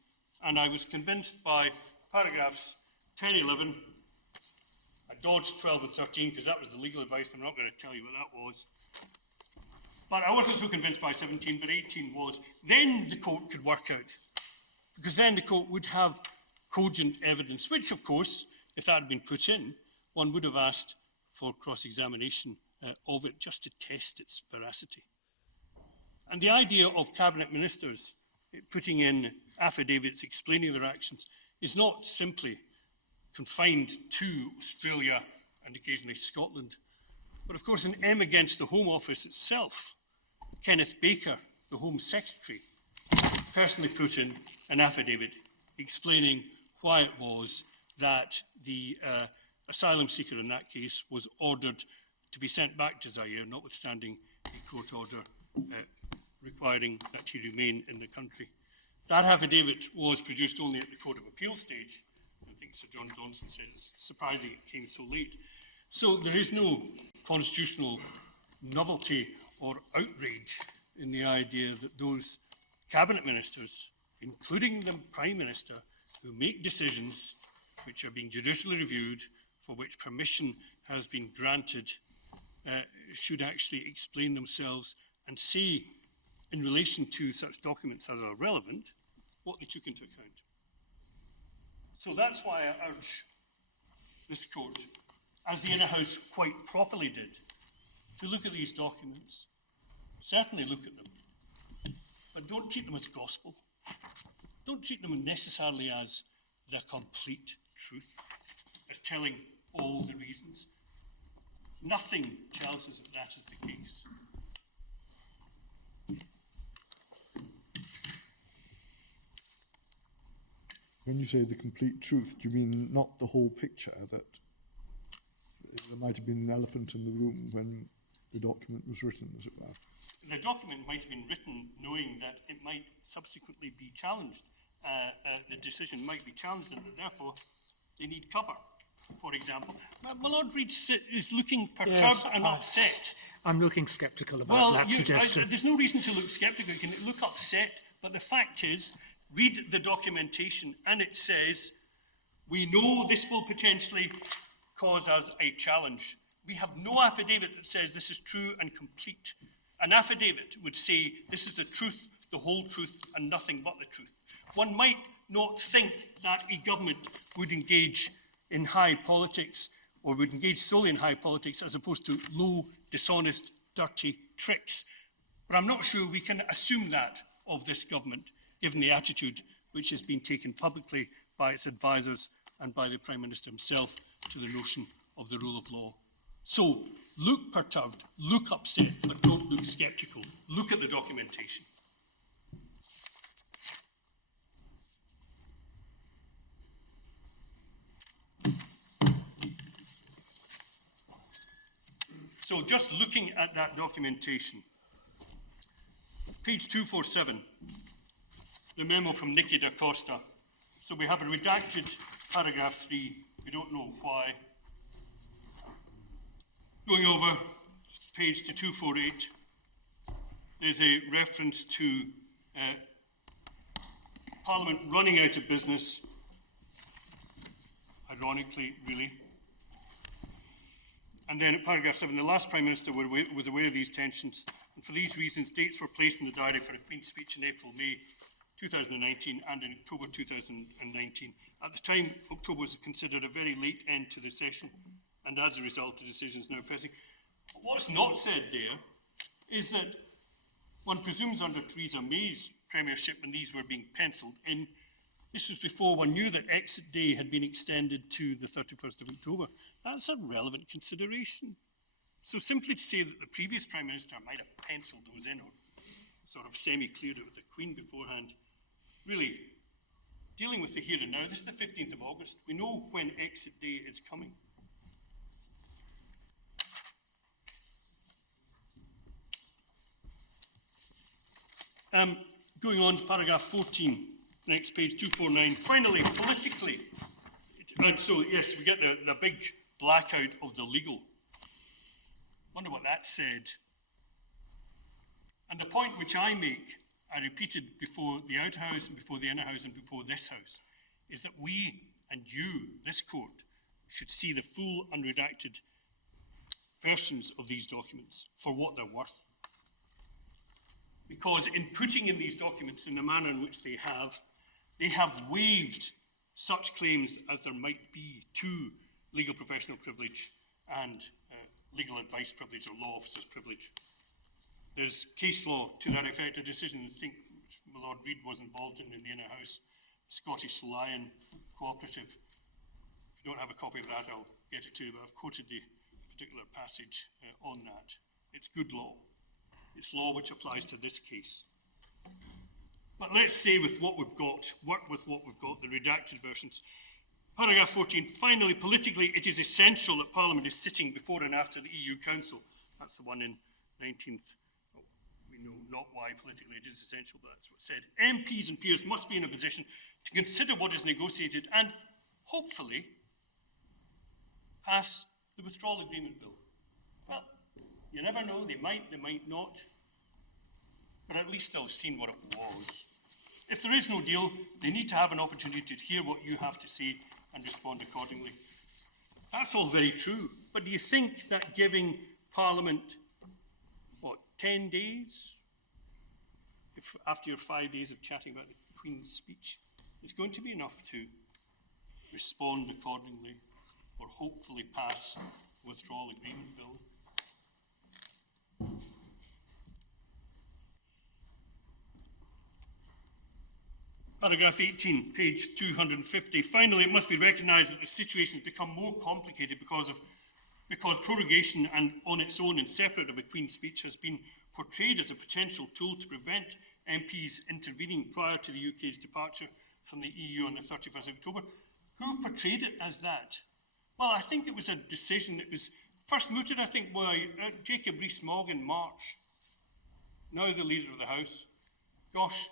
and I was convinced by paragraphs 10, 11, I dodged 12 and 13 because that was the legal advice, I'm not going to tell you what that was. But I wasn't so convinced by 17, but 18 was. Then the court could work out, because then the court would have cogent evidence, which of course, if that had been put in, one would have asked for cross-examination of it just to test its veracity. And the idea of cabinet ministers putting in affidavits explaining their actions is not simply confined to Australia and occasionally Scotland. But of course, in M against the Home Office itself, Kenneth Baker, the Home Secretary, personally put in an affidavit explaining why it was that the asylum seeker in that case was ordered to be sent back to Zaire, notwithstanding a court order requiring that he remain in the country. That affidavit was produced only at the Court of Appeal stage. I think Sir John Donson said it's surprising it came so late. So there is no constitutional novelty or outrage in the idea that those cabinet ministers, including the Prime Minister, who make decisions which are being judicially reviewed, for which permission has been granted, should actually explain themselves and say, in relation to such documents as are relevant, what they took into account. So that's why I urge this court, as the Inner House quite properly did, to look at these documents. Certainly look at them, but don't treat them as gospel. Don't treat them necessarily as the complete truth, as telling all the reasons. Nothing tells us that that is the case. When you say the complete truth, do you mean not the whole picture, that there might have been an elephant in the room when the document was written, as it were? The document might have been written knowing that it might subsequently be challenged. The decision might be challenged, and therefore they need cover. For example, my Lord Reid is looking perturbed and upset. I'm looking sceptical about that suggestion. There's no reason to look sceptical. You can look upset, but the fact is, read the documentation, and it says, we know this will potentially cause us a challenge. We have no affidavit that says this is true and complete. An affidavit would say this is the truth, the whole truth, and nothing but the truth. One might not think that a government would engage in high politics, or would engage solely in high politics, as opposed to low, dishonest, dirty tricks. But I'm not sure we can assume that of this government, given the attitude which has been taken publicly by its advisers and by the Prime Minister himself to the notion of the rule of law. So, look perturbed, look upset, but don't look sceptical. Look at the documentation. So, just looking at that documentation, page 247, the memo from Nicky da Costa. So we have a redacted paragraph 3. We don't know why. Going over page to 248, there's a reference to Parliament running out of business. Ironically, really. And then at paragraph 7, the last Prime Minister was aware of these tensions, and for these reasons, dates were placed in the diary for a Queen's speech in April, May 2019 and in October 2019. At the time, October was considered a very late end to the session, and as a result, the decision is now pressing. But what's not said there is that one presumes under Theresa May's premiership, when these were being penciled in, this was before one knew that exit day had been extended to the 31st of October. That's a relevant consideration. So simply to say that the previous Prime Minister might have penciled those in or sort of semi-cleared it with the Queen beforehand, really, dealing with the here and now, this is the 15th of August. We know when exit day is coming. Going on to paragraph 14, next page 249. Finally, politically, and so yes, we get the big blackout of the legal. Wonder what that said. And the point which I make, I repeated before the Outer House and before the Inner House and before this House, is that we and you, this court, should see the full unredacted versions of these documents for what they're worth. Because in putting in these documents in the manner in which they have waived such claims as there might be to legal professional privilege and legal advice privilege or law officers privilege. There's case law to that effect, a decision I think which my Lord Reid was involved in the Inner House, Scottish Lion Cooperative, a If you don't have a copy of that, I'll get it to you, but I've quoted the particular passage on that. It's good law. It's law which applies to this case. But let's say with what we've got, work with what we've got, the redacted versions. Paragraph 14, finally, politically, it is essential that Parliament is sitting before and after the EU Council. That's the one in 19th. Oh, we know not why politically it is essential, but that's what's said. MPs and peers must be in a position to consider what is negotiated and hopefully pass the withdrawal agreement bill. Well, you never know, they might not, but at least they'll have seen what it was. If there is no deal, they need to have an opportunity to hear what you have to say and respond accordingly. That's all very true, but do you think that giving Parliament, 10 days, if after your 5 days of chatting about the Queen's speech, is going to be enough to respond accordingly or hopefully pass the withdrawal agreement bill? Paragraph 18, page 250. Finally, it must be recognised that the situation has become more complicated because prorogation and on its own and separate of a Queen's speech has been portrayed as a potential tool to prevent MPs intervening prior to the UK's departure from the EU on the 31st of October. Who portrayed it as that? Well, I think it was a decision that was first mooted, I think, by Jacob Rees-Mogg in March, now the Leader of the House. Gosh,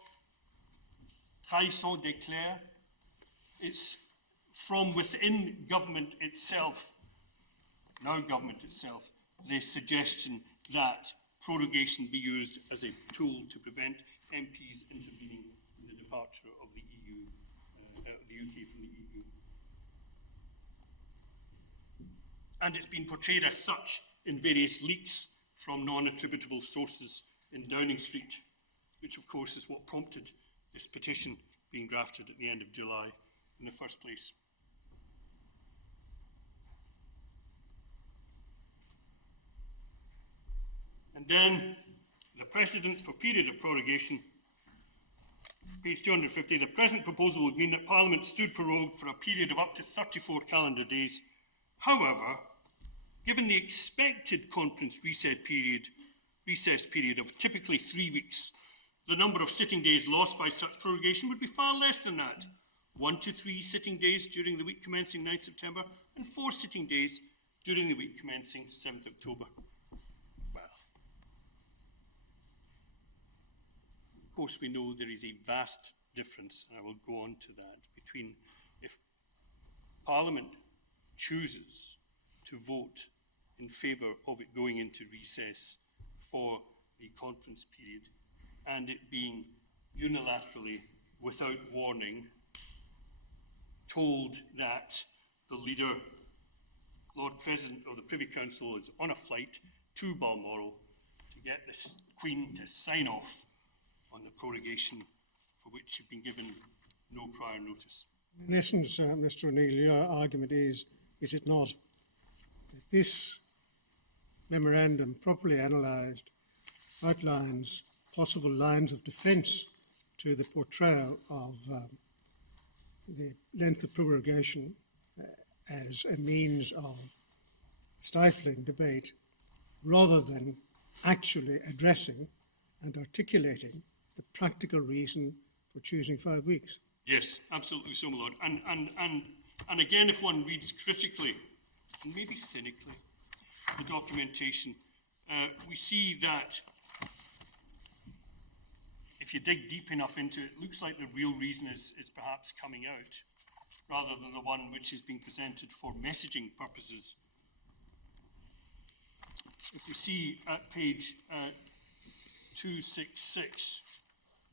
trahison d'éclair. It's from within government itself, now government itself, the suggestion that prorogation be used as a tool to prevent MPs intervening in the departure of the EU, the UK from the EU. And it's been portrayed as such in various leaks from non-attributable sources in Downing Street, which of course is what prompted this petition being drafted at the end of July in the first place. And then the precedent for period of prorogation, page 250, the present proposal would mean that Parliament stood prorogued for a period of up to 34 calendar days. However, given the expected conference recess period of typically 3 weeks, the number of sitting days lost by such prorogation would be far less than that. 1 to 3 sitting days during the week commencing 9th September and 4 sitting days during the week commencing 7th October. Well, of course we know there is a vast difference, and I will go on to that, between if Parliament chooses to vote in favour of it going into recess for the conference period and it being unilaterally, without warning, told that the leader, Lord President of the Privy Council, is on a flight to Balmoral to get the Queen to sign off on the prorogation for which you've been given no prior notice. In essence, Mr. O'Neill, your argument is it not, that this memorandum, properly analysed, outlines possible lines of defence to the portrayal of the length of prorogation as a means of stifling debate, rather than actually addressing and articulating the practical reason for choosing 5 weeks. Yes, absolutely so, my Lord. And again, if one reads critically, and maybe cynically, the documentation, we see that if you dig deep enough into it, it looks like the real reason is perhaps coming out, rather than the one which is being presented for messaging purposes. If we see at page 266,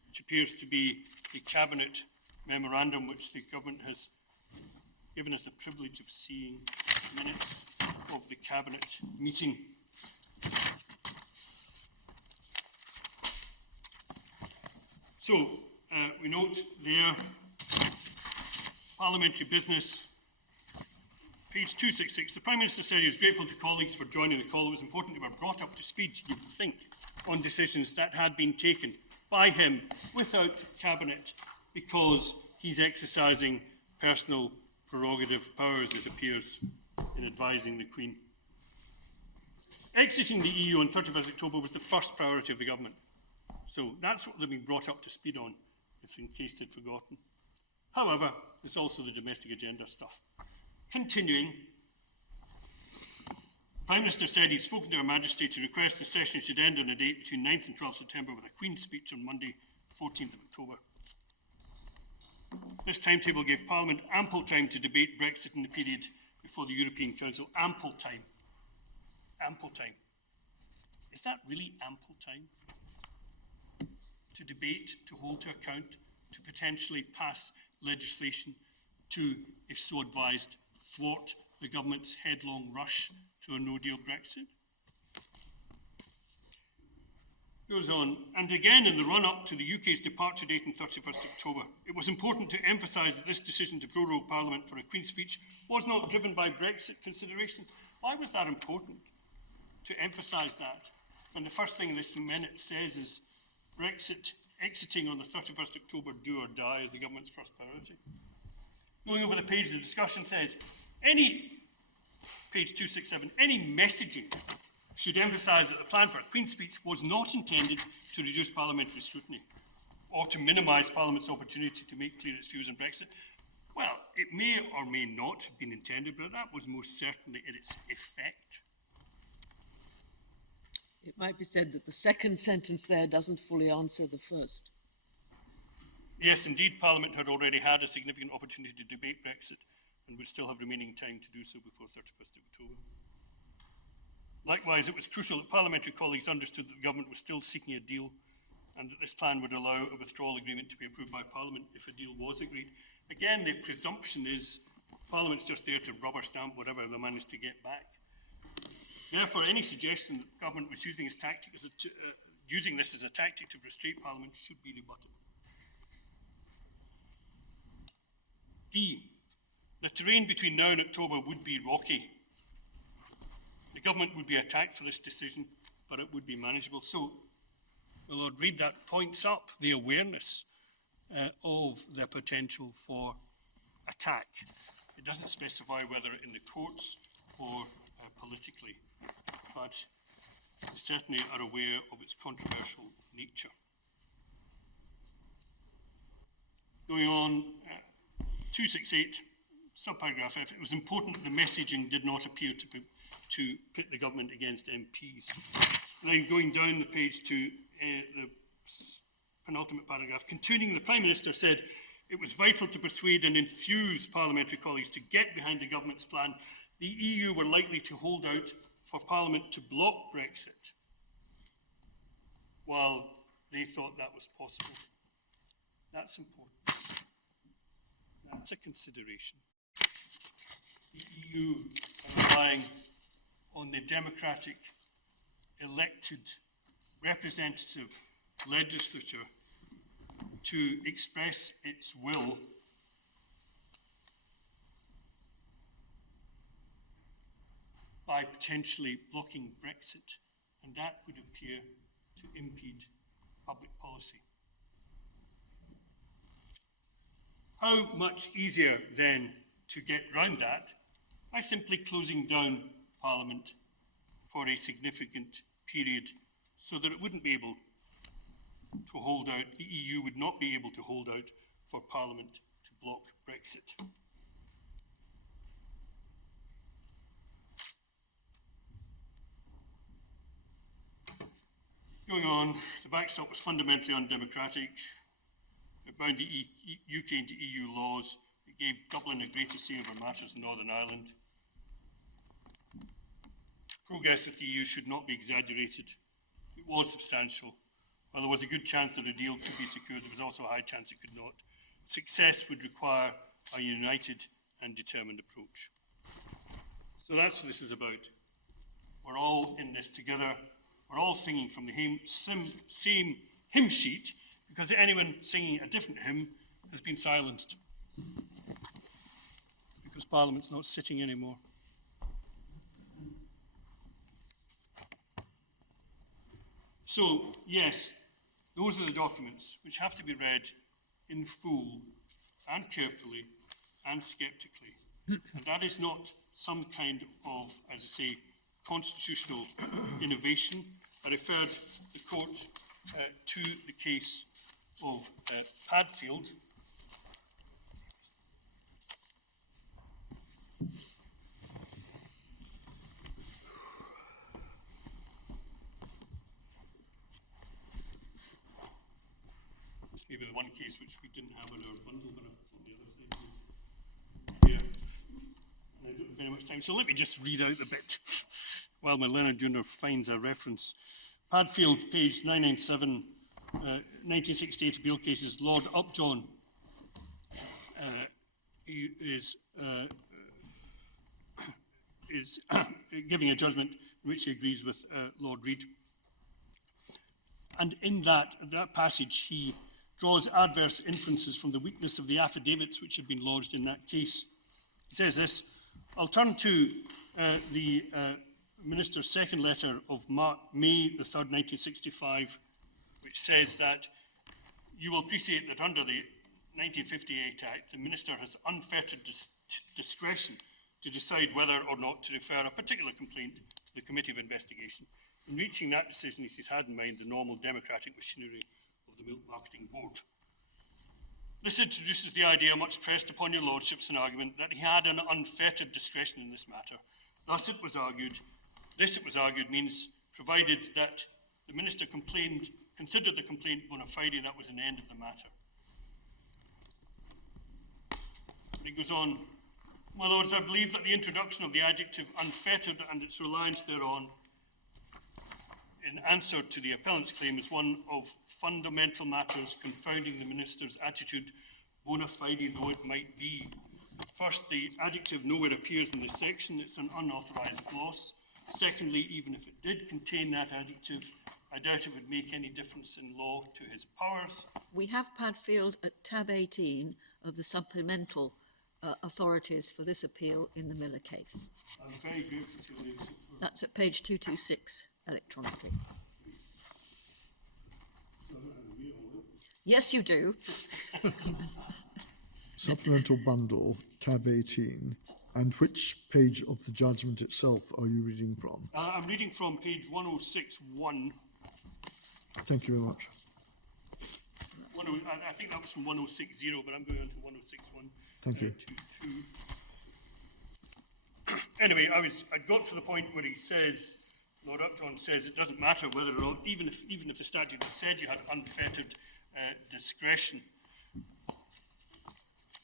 which appears to be the Cabinet memorandum which the government has given us the privilege of seeing, minutes of the Cabinet meeting. So, we note there, parliamentary business, page 266, the Prime Minister said he was grateful to colleagues for joining the call. It was important they were brought up to speed, you would think, on decisions that had been taken by him without Cabinet, because he's exercising personal prerogative powers, it appears, in advising the Queen. Exiting the EU on 31st October was the first priority of the government. So that's what they've been brought up to speed on, if in case they'd forgotten. However, there's also the domestic agenda stuff. Continuing, the Prime Minister said he'd spoken to Her Majesty to request the session should end on a date between 9th and 12th September with a Queen's speech on Monday, 14th of October. This timetable gave Parliament ample time to debate Brexit in the period before the European Council. Ample time. Ample time. Is that really ample time? To debate, to hold to account, to potentially pass legislation to, if so advised, thwart the government's headlong rush to a no-deal Brexit? Goes on, and again in the run-up to the UK's departure date on 31st October, it was important to emphasise that this decision to prorogue Parliament for a Queen's speech was not driven by Brexit consideration. Why was that important, to emphasise that? And the first thing this minute says is Brexit exiting on the 31st October, do or die, is the government's first priority. Going over the page, the discussion says, page 267, any messaging should emphasise that the plan for a Queen's speech was not intended to reduce parliamentary scrutiny or to minimise Parliament's opportunity to make clear its views on Brexit. Well, it may or may not have been intended, but that was most certainly in its effect. It might be said that the second sentence there doesn't fully answer the first. Yes, indeed, Parliament had already had a significant opportunity to debate Brexit and would still have remaining time to do so before 31st of October. Likewise, it was crucial that parliamentary colleagues understood that the government was still seeking a deal and that this plan would allow a withdrawal agreement to be approved by Parliament if a deal was agreed. Again, the presumption is Parliament's just there to rubber stamp whatever they managed to get back. Therefore, any suggestion that the government was using, using this as a tactic to frustrate Parliament should be rebutted. D. The terrain between now and October would be rocky. The government would be attacked for this decision, but it would be manageable. So, the Lord Reid, that points up the awareness of the potential for attack. It doesn't specify whether in the courts or politically, but they certainly are aware of its controversial nature. Going on, 268, subparagraph F, it was important that the messaging did not appear to pit the government against MPs. Then going down the page to the penultimate paragraph, continuing, the Prime Minister said it was vital to persuade and enthuse parliamentary colleagues to get behind the government's plan. The EU were likely to hold out for Parliament to block Brexit while they thought that was possible. That's important. That's a consideration. The EU are relying on the democratic elected representative legislature to express its will by potentially blocking Brexit, and that would appear to impede public policy. How much easier then to get round that? By simply closing down Parliament for a significant period so that it wouldn't be able to hold out, the EU would not be able to hold out for Parliament to block Brexit. Going on, the backstop was fundamentally undemocratic. It bound the UK into EU laws. It gave Dublin a greater say over matters in Northern Ireland. Progress with the EU should not be exaggerated. It was substantial. While there was a good chance that a deal could be secured, there was also a high chance it could not. Success would require a united and determined approach. So that's what this is about. We're all in this together. We're all singing from the same hymn sheet, because anyone singing a different hymn has been silenced. Because Parliament's not sitting anymore. So, yes, those are the documents which have to be read in full and carefully and sceptically. And that is not some kind of, as I say, constitutional innovation. I referred the court to the case of Padfield. It's maybe the one case which we didn't have in our bundle, but on the other side. Yeah. And I don't have very much time, so let me just read out the bit while my learned junior finds a reference. Padfield, page 997, 1968 appeal cases. Lord Upjohn is giving a judgment in which he agrees with Lord Reid. And in that passage, he draws adverse inferences from the weakness of the affidavits which had been lodged in that case. He says this: I'll turn to the Minister's second letter of May the 3rd, 1965, which says that you will appreciate that under the 1958 Act, the Minister has unfettered discretion to decide whether or not to refer a particular complaint to the Committee of Investigation. In reaching that decision, he has had in mind the normal democratic machinery of the Milk Marketing Board. This introduces the idea much pressed upon your lordships in argument that he had an unfettered discretion in this matter. Thus it was argued means, provided that the Minister considered the complaint bona fide, that was an end of the matter. And it goes on, my lords, I believe that the introduction of the adjective unfettered and its reliance thereon in answer to the appellant's claim is one of fundamental matters confounding the Minister's attitude, bona fide though it might be. First, the adjective nowhere appears in this section. It's an unauthorized gloss. Secondly, even if it did contain that adjective, I doubt it would make any difference in law to his powers. We have Padfield at tab 18 of the supplemental authorities for this appeal in the Miller case. I'm very grateful to you. That's at page 226 electronically. Yes, you do. Supplemental bundle, tab 18. And which page of the judgment itself are you reading from? I'm reading from page 1061. Thank you very much. I think that was from 1060, but I'm going on to 1061. Thank you. Anyway, I got to the point where he says, Lord Upjohn says, it doesn't matter whether or not, even if the statute had said you had unfettered discretion,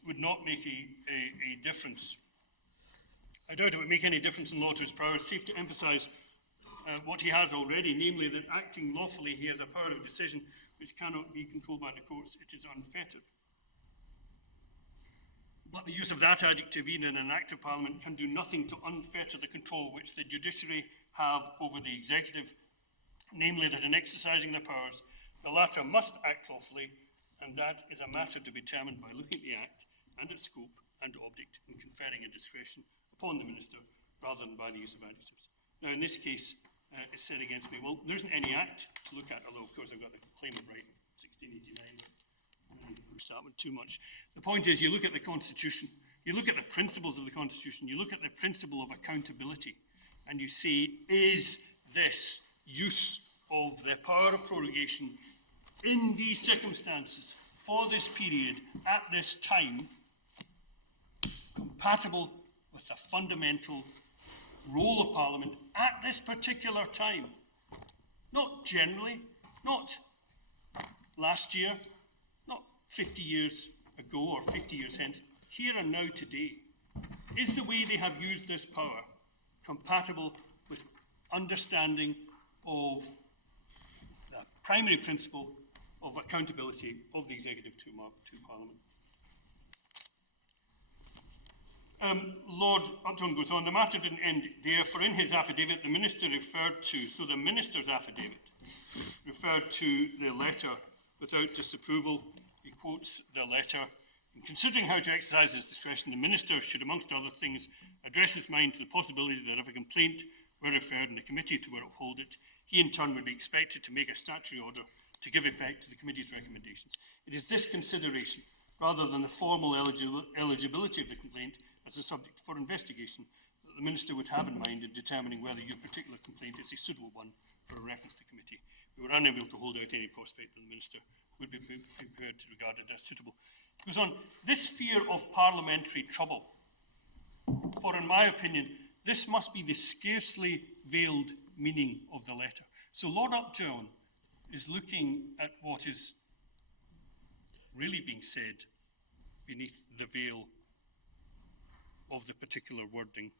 would not make a difference. I doubt it would make any difference in law to his powers. Safe to emphasise what he has already, namely that acting lawfully, he has a power of decision which cannot be controlled by the courts. It is unfettered. But the use of that adjective, even in an act of Parliament, can do nothing to unfetter the control which the judiciary have over the executive, namely that in exercising their powers, the latter must act lawfully, and that is a matter to be determined by looking at the act and its scope and object in conferring a discretion upon the Minister, rather than by the use of adjectives. Now, in this case, it's said against me, well, there isn't any act to look at, although, of course, I've got the claim of right of 1689. I didn't push that one too much. The point is, you look at the Constitution, you look at the principles of the Constitution, you look at the principle of accountability, and you say, is this use of the power of prorogation in these circumstances, for this period, at this time, compatible with the fundamental role of Parliament at this particular time? Not generally, not last year, not 50 years ago or 50 years hence, here and now today. Is the way they have used this power compatible with understanding of the primary principle of accountability of the executive to Parliament? Lord Upjohn goes on, the matter didn't end there, for in his affidavit the Minister referred to, so the Minister's affidavit referred to the letter without disapproval. He quotes the letter, in considering how to exercise his discretion, the Minister should, amongst other things, address his mind to the possibility that if a complaint were referred in the committee to uphold it, he in turn would be expected to make a statutory order to give effect to the committee's recommendations. It is this consideration rather than the formal eligibility of the complaint as a subject for investigation that the Minister would have in mind in determining whether your particular complaint is a suitable one for a reference to committee. We were unable to hold out any prospect that the Minister would be prepared to regard it as suitable. It goes on, this fear of parliamentary trouble, for in my opinion, this must be the scarcely veiled meaning of the letter. So Lord Upjohn is looking at what is really being said beneath the veil of the particular wording.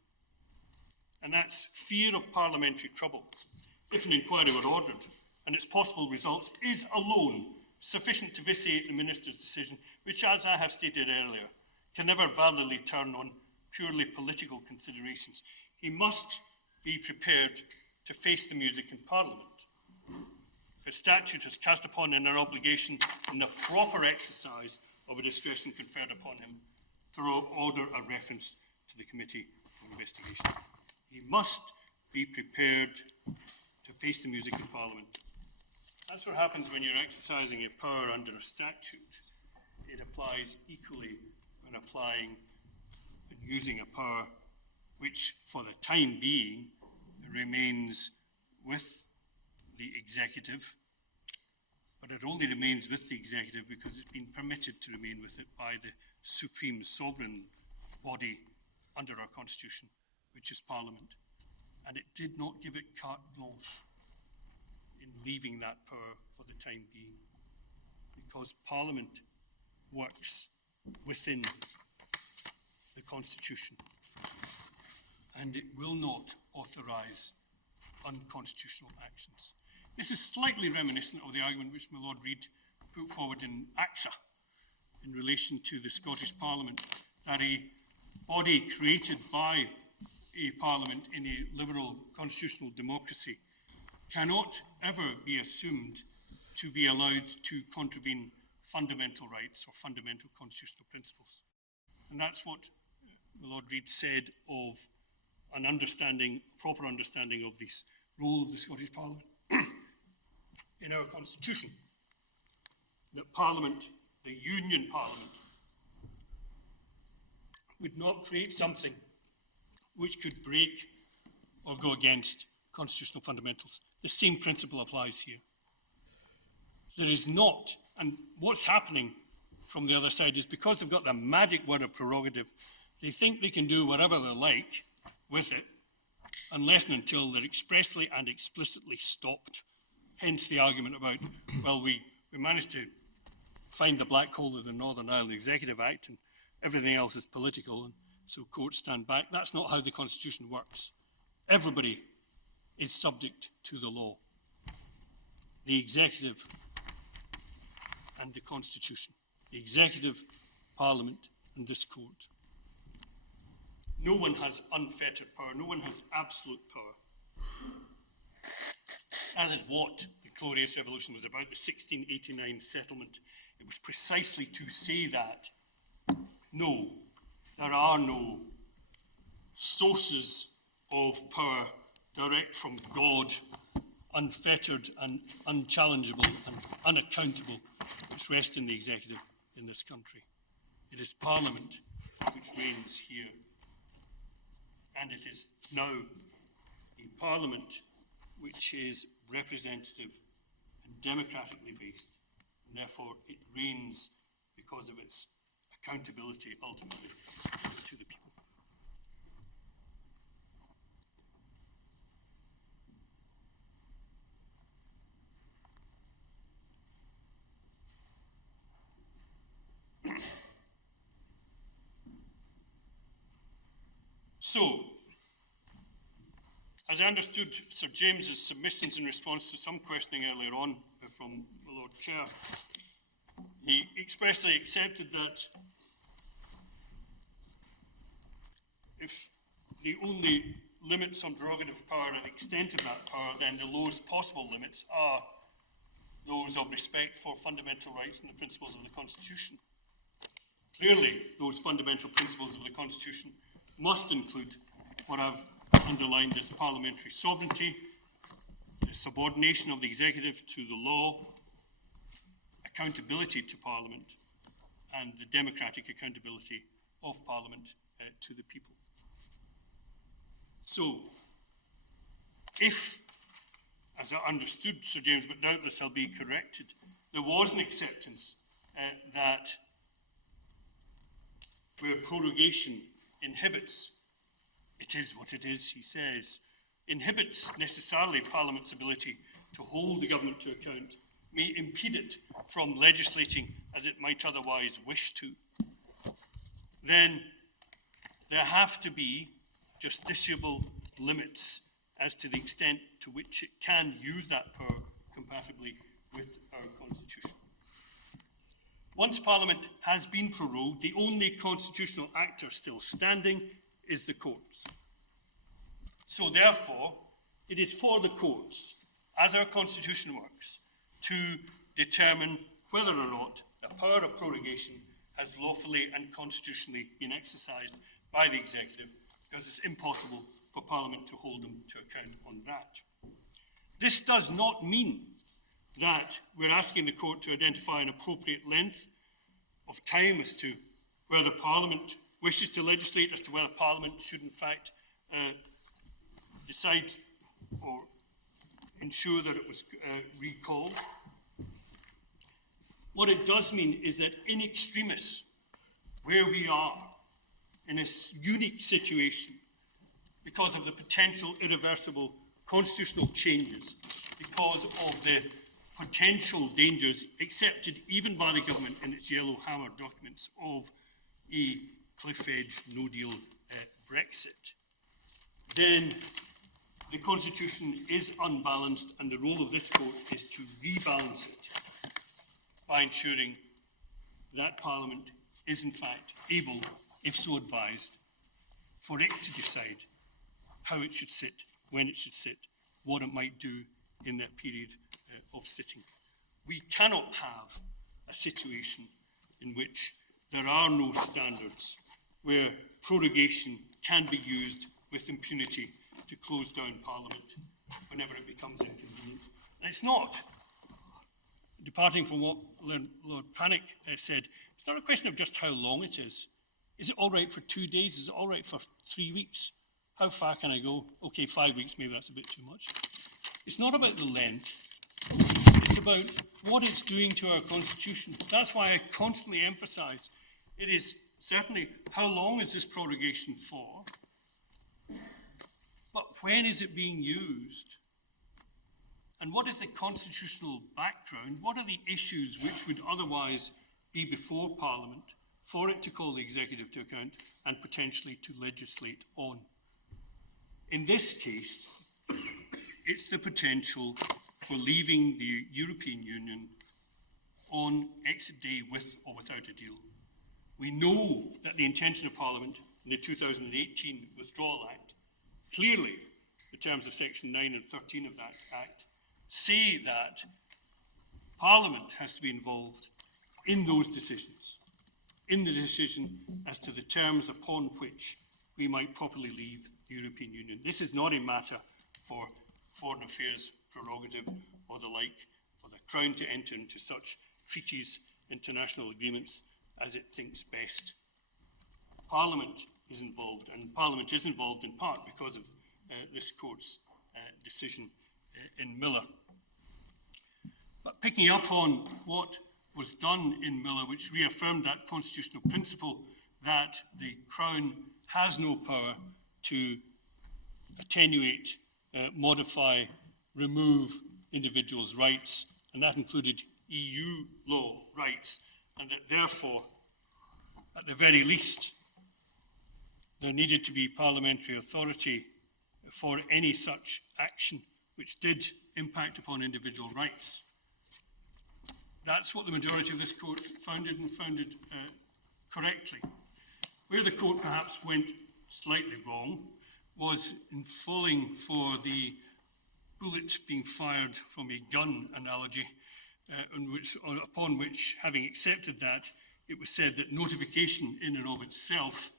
And that's fear of parliamentary trouble. If an inquiry were ordered and its possible results is alone sufficient to vitiate the Minister's decision, which, as I have stated earlier, can never validly turn on purely political considerations, he must be prepared to face the music in Parliament. If a statute has cast upon him an obligation in the proper exercise of a discretion conferred upon him to order a reference to the Committee of Investigation, he must be prepared to face the music in Parliament. That's what happens when you're exercising a power under a statute. It applies equally when applying and using a power which, for the time being, remains with the executive, but it only remains with the executive because it's been permitted to remain with it by the supreme sovereign body under our constitution, which is Parliament. And it did not give it carte blanche in leaving that power for the time being, because Parliament works within the constitution, and it will not authorise unconstitutional actions. This is slightly reminiscent of the argument which my Lord Reid put forward in AXA in relation to the Scottish Parliament, that a body created by a Parliament in a liberal constitutional democracy cannot ever be assumed to be allowed to contravene fundamental rights or fundamental constitutional principles. And that's what my Lord Reid said of an understanding, proper understanding of this role of the Scottish Parliament in our constitution. That Parliament, the Union Parliament, would not create something which could break or go against constitutional fundamentals. The same principle applies here. There is not, and what's happening from the other side is because they've got the magic word of prerogative, they think they can do whatever they like with it, unless and until they're expressly and explicitly stopped. Hence the argument about, well, we managed to find the black hole of the Northern Ireland Executive Act and everything else is political, and so courts stand back. That's not how the Constitution works. Everybody is subject to the law. The executive and the Constitution. The executive, Parliament, and this court. No one has unfettered power. No one has absolute power. That is what the Glorious Revolution was about, the 1689 settlement. It was precisely to say that, no, there are no sources of power direct from God, unfettered and unchallengeable and unaccountable, which rest in the executive in this country. It is Parliament which reigns here. And it is now a Parliament which is representative and democratically based, and therefore it reigns because of its accountability ultimately to the people. So, as I understood Sir James's submissions in response to some questioning earlier on from Lord Kerr, he expressly accepted that if the only limits on prerogative power are the extent of that power, then the lowest possible limits are those of respect for fundamental rights and the principles of the Constitution. Clearly, those fundamental principles of the Constitution must include what I've underlined as parliamentary sovereignty, the subordination of the executive to the law, accountability to Parliament, and the democratic accountability of Parliament to the people. So, if, as I understood Sir James, but doubtless I'll be corrected, there was an acceptance that where prorogation inhibits, it is what it is, he says, inhibits necessarily Parliament's ability to hold the government to account, may impede it from legislating as it might otherwise wish to, then there have to be justiciable limits as to the extent to which it can use that power compatibly with our Constitution. Once Parliament has been prorogued, the only constitutional actor still standing is the courts. So therefore, it is for the courts, as our Constitution works, to determine whether or not the power of prorogation has lawfully and constitutionally been exercised by the executive, because it's impossible for Parliament to hold them to account on that. This does not mean that we're asking the court to identify an appropriate length of time as to whether Parliament wishes to legislate, as to whether Parliament should in fact decide or ensure that it was recalled. What it does mean is that in extremis, where we are in a unique situation because of the potential irreversible constitutional changes, because of the potential dangers accepted even by the government in its yellow hammer documents of a cliff edge no deal Brexit, then the Constitution is unbalanced, and the role of this court is to rebalance it by ensuring that Parliament is in fact able, if so advised, for it to decide how it should sit, when it should sit, what it might do in that period of sitting. We cannot have a situation in which there are no standards, where prorogation can be used with impunity to close down Parliament whenever it becomes inconvenient. And it's not, departing from what Lord Panic said, it's not a question of just how long it is. Is it all right for 2 days? Is it all right for 3 weeks? How far can I go? Okay, 5 weeks, maybe that's a bit too much. It's not about the length. It's about what it's doing to our Constitution. That's why I constantly emphasise it is certainly how long is this prorogation for, but when is it being used? And what is the constitutional background? What are the issues which would otherwise be before Parliament for it to call the executive to account and potentially to legislate on? In this case, it's the potential for leaving the European Union on exit day with or without a deal. We know that the intention of Parliament in the 2018 Withdrawal Act, clearly the terms of Section 9 and 13 of that Act, say that Parliament has to be involved in those decisions, in the decision as to the terms upon which we might properly leave the European Union. This is not a matter for Foreign Affairs Prerogative or the like, for the Crown to enter into such treaties, international agreements, as it thinks best. Parliament is involved, and Parliament is involved in part because of this court's decision in Miller. But picking up on what was done in Miller, which reaffirmed that constitutional principle that the Crown has no power to attenuate, modify, remove individuals' rights, and that included EU law rights, and that therefore, at the very least, there needed to be parliamentary authority for any such action which did impact upon individual rights. That's what the majority of this court founded, and founded correctly. Where the court perhaps went slightly wrong was in falling for the bullet being fired from a gun analogy, upon which, having accepted that, it was said that notification in and of itself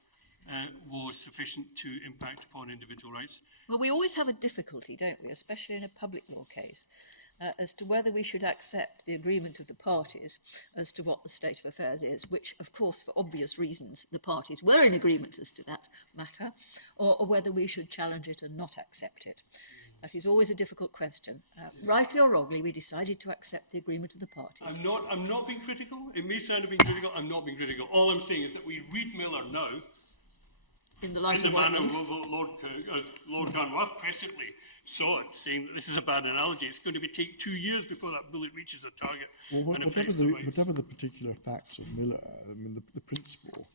was sufficient to impact upon individual rights. Well, we always have a difficulty, don't we, especially in a public law case, as to whether we should accept the agreement of the parties as to what the state of affairs is, which, of course, for obvious reasons, the parties were in agreement as to that matter, or whether we should challenge it and not accept it. That is always a difficult question. Rightly or wrongly, we decided to accept the agreement of the parties. I'm not being critical. It may sound of being critical. I'm not being critical. All I'm saying is that we read Miller now In the light in the of manner Whiteman. as Lord Carnwath presently saw it, saying that this is a bad analogy. It's going to take 2 years before that bullet reaches a target and affects the rights. Whatever the particular facts of Miller, I mean, the principle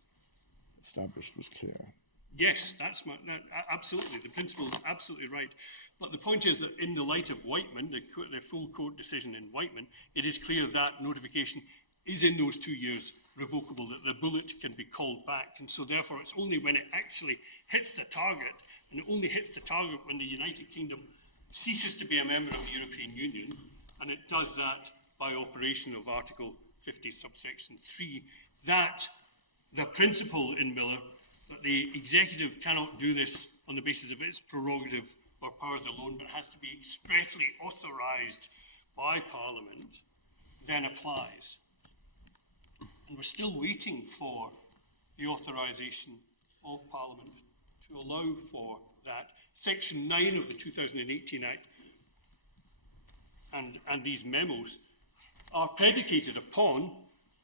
established was clear. Yes, absolutely. The principle is absolutely right. But the point is that in the light of Whiteman, the full court decision in Whiteman, it is clear that notification is in those 2 years revocable, that the bullet can be called back. And so therefore it's only when it actually hits the target, and it only hits the target when the United Kingdom ceases to be a member of the European Union, and it does that by operation of Article 50, subsection 3, that the principle in Miller that the executive cannot do this on the basis of its prerogative or powers alone, but has to be expressly authorised by Parliament, then applies. And we're still waiting for the authorisation of Parliament to allow for that. Section 9 of the 2018 Act and these memos are predicated upon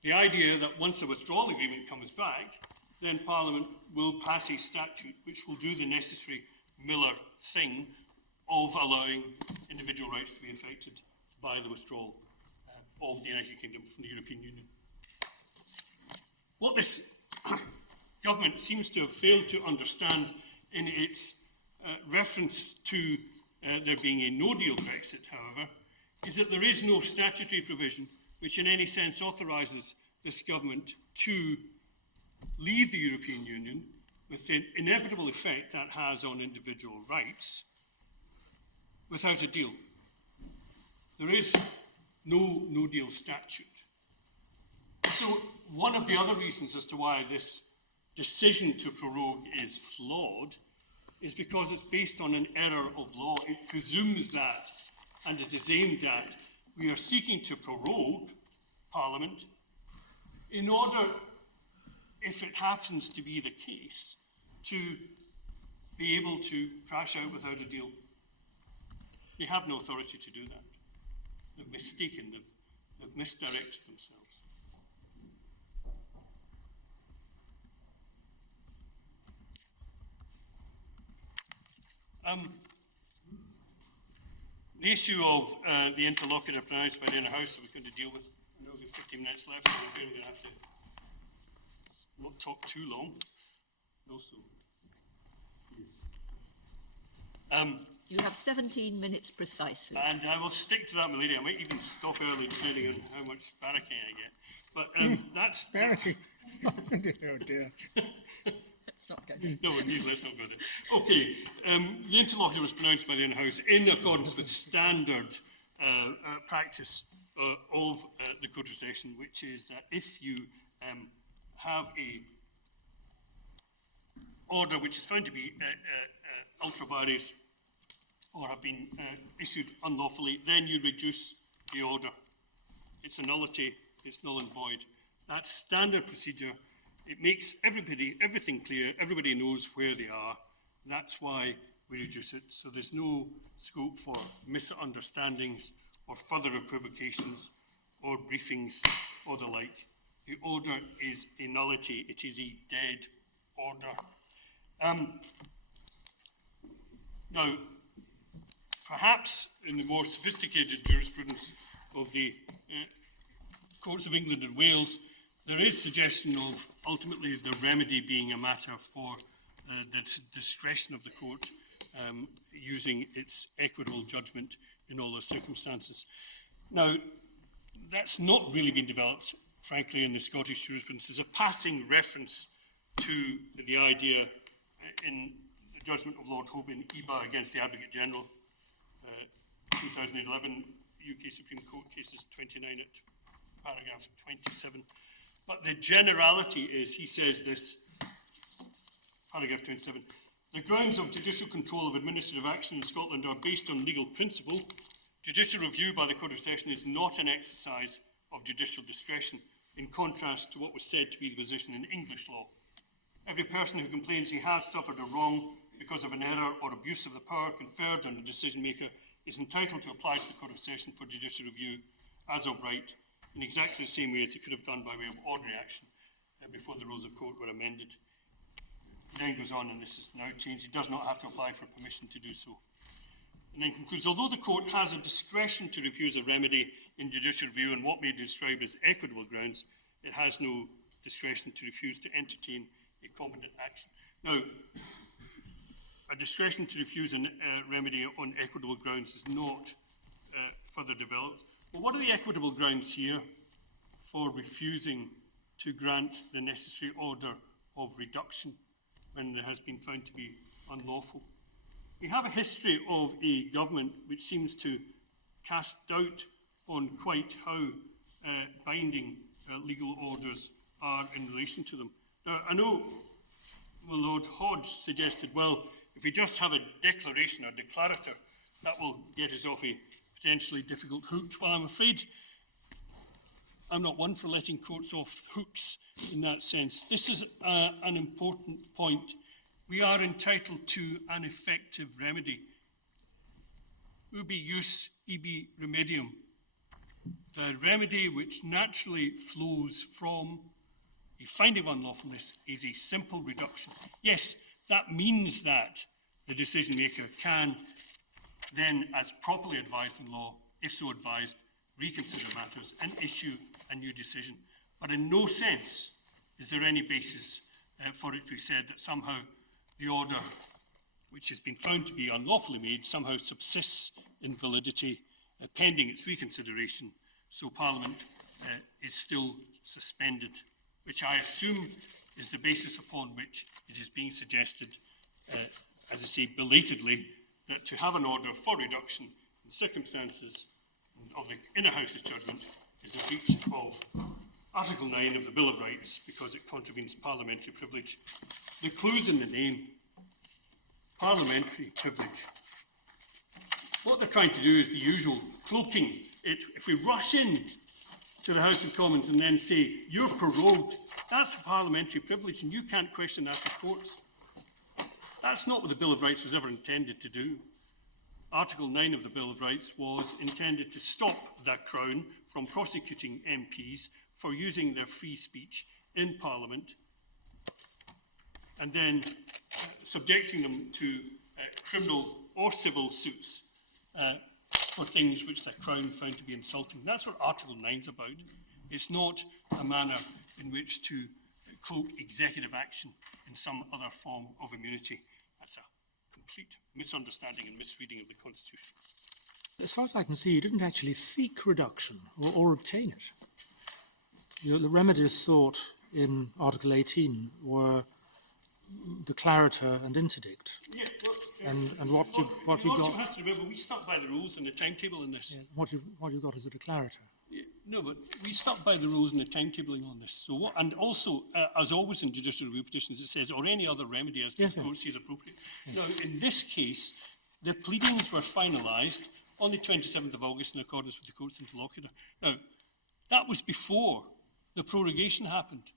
the idea that once a withdrawal agreement comes back, then Parliament will pass a statute which will do the necessary Miller thing of allowing individual rights to be affected by the withdrawal of the United Kingdom from the European Union. What this government seems to have failed to understand in its reference to there being a no-deal Brexit, however, is that there is no statutory provision which in any sense authorises this government to leave the European Union with the inevitable effect that has on individual rights without a deal. There is no deal statute. So one of the other reasons as to why this decision to prorogue is flawed is because it's based on an error of law. It presumes that, and it is aimed at, we are seeking to prorogue Parliament in order, if it happens to be the case, to be able to crash out without a deal. They have no authority to do that. They've mistaken, they've misdirected themselves. The issue of the interlocutor pronounced by the inner house that we're going to deal with, I know we've got 15 minutes left, so we're going to have to not talk too long. Also, you have 17 minutes precisely. And I will stick to that, my lady. I might even stop early depending on how much barracking I get. But that's... Barracking? Oh dear. Let's not go there. No, indeed, let's not go there. Okay, the interlocutor was pronounced by the inner house in accordance with standard practice of the code of session, which is that if you have a order which is found to be ultra vires or have been issued unlawfully, then you reduce the order. It's a nullity, it's null and void. That's standard procedure. It makes everything clear, everybody knows where they are. That's why we reduce it. So there's no scope for misunderstandings or further equivocations or briefings or the like. The order is a nullity, it is a dead order. Now, perhaps in the more sophisticated jurisprudence of the courts of England and Wales, there is suggestion of ultimately the remedy being a matter for the discretion of the court using its equitable judgment in all those circumstances. Now, that's not really been developed, frankly, in the Scottish jurisprudence. There's a passing reference to the idea in the judgment of Lord Hope in EBA against the Advocate General, 2011, UK Supreme Court cases 29 at paragraph 27. But the generality is, he says this, paragraph 27, the grounds of judicial control of administrative action in Scotland are based on legal principle Judicial review by the Court of Session is not an exercise of judicial discretion, in contrast to what was said to be the position in English law. Every person who complains he has suffered a wrong because of an error or abuse of the power conferred on a decision maker is entitled to apply to the Court of Session for judicial review as of right, in exactly the same way as he could have done by way of ordinary action before the rules of court were amended. He then goes on, and this is now changed, he does not have to apply for permission to do so. And then concludes, although the court has a discretion to refuse a remedy in judicial review on what may be described as equitable grounds, it has no discretion to refuse to entertain a competent action. Now, a discretion to refuse a remedy on equitable grounds is not further developed. But what are the equitable grounds here for refusing to grant the necessary order of reduction when it has been found to be unlawful? We have a history of a government which seems to cast doubt on quite how binding legal orders are in relation to them. Now, I know Lord Hodge suggested, well, if we just have a declaration or declarator, that will get us off a potentially difficult hook. Well, I'm afraid I'm not one for letting courts off hooks in that sense. This is an important point. We are entitled to an effective remedy. Ubi jus, ibi remedium. The remedy which naturally flows from a finding of unlawfulness is a simple reduction. Yes, that means that the decision maker can then, as properly advised in law, if so advised, reconsider matters and issue a new decision. But in no sense is there any basis for it to be said that somehow the order which has been found to be unlawfully made somehow subsists in validity pending its reconsideration, so Parliament is still suspended, which I assume is the basis upon which it is being suggested, as I say, belatedly, that to have an order for reduction in circumstances of the Inner House's judgment is a breach of Article 9 of the Bill of Rights because it contravenes parliamentary privilege. The clue's in the name, parliamentary privilege. What they're trying to do is the usual cloaking it. If we rush in to the House of Commons and then say, you're prorogued, that's a parliamentary privilege and you can't question that to courts. That's not what the Bill of Rights was ever intended to do. Article 9 of the Bill of Rights was intended to stop the Crown from prosecuting MPs for using their free speech in Parliament and then subjecting them to criminal or civil suits for things which the Crown found to be insulting. That's what Article 9 is about. It's not a manner in which to cloak executive action in some other form of immunity. That's a complete misunderstanding and misreading of the Constitution. As far as I can see, you didn't actually seek reduction or obtain it. The remedies sought in Article 18 were declarator and interdict. Yeah, well, and what you also got... have to remember, we stuck by the rules and the timetable in this. Yeah, what you got is a declarator. Yeah, no, but we stuck by the rules and the timetabling on this. So, what, and also, as always in judicial review petitions, it says, or any other remedy as the court sees appropriate. Yes. Now, in this case, the pleadings were finalised on the 27th of August in accordance with the court's interlocutor. Now, that was before the prorogation happened.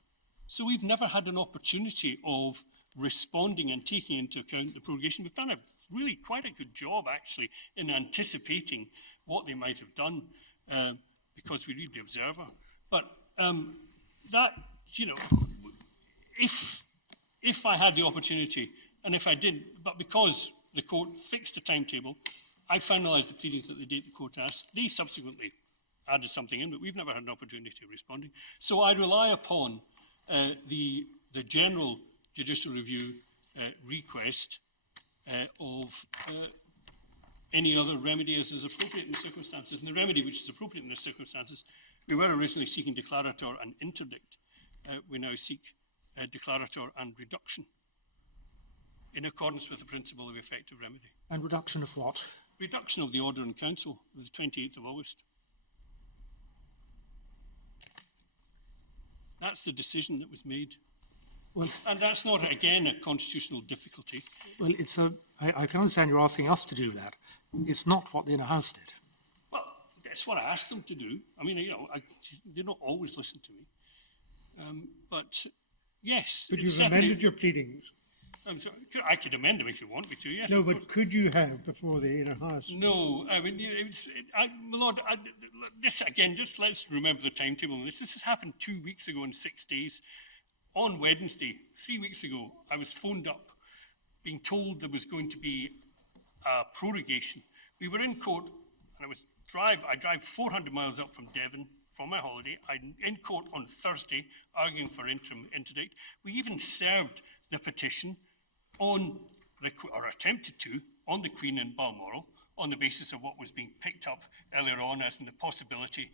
So we've never had an opportunity of responding and taking into account the prorogation. We've done a really quite a good job, actually, in anticipating what they might have done because we read the Observer. But that, you know, if I had the opportunity, and if I didn't, but because the court fixed the timetable, I finalised the pleadings at the date the court asked. They subsequently added something in, but we've never had an opportunity of responding. So I rely upon the general judicial review request of any other remedy as is appropriate in the circumstances. And the remedy which is appropriate in the circumstances, we were originally seeking declarator and interdict. We now seek declarator and reduction in accordance with the principle of effective remedy. And reduction of what? Reduction of the order in council of the 28th of August. That's the decision that was made. Well, and that's not, again, a constitutional difficulty. Well, I can understand you're asking us to do that. It's not what the Inner House did. It's what I asked them to do. I mean, they don't always listen to me. But yes. But you've amended your pleadings. I could amend them if you want me to, yes. No, but could you have before the Inner House? No, I mean, my Lord, this again, just let's remember the timetable on this. This has happened 2 weeks ago in 6 days. On Wednesday, 3 weeks ago, I was phoned up being told there was going to be a prorogation. We were in court, and I drive 400 miles up from Devon from my holiday. I'm in court on Thursday, arguing for interim interdict. We even served the petition on or attempted to, on the Queen in Balmoral, on the basis of what was being picked up earlier on as in the possibility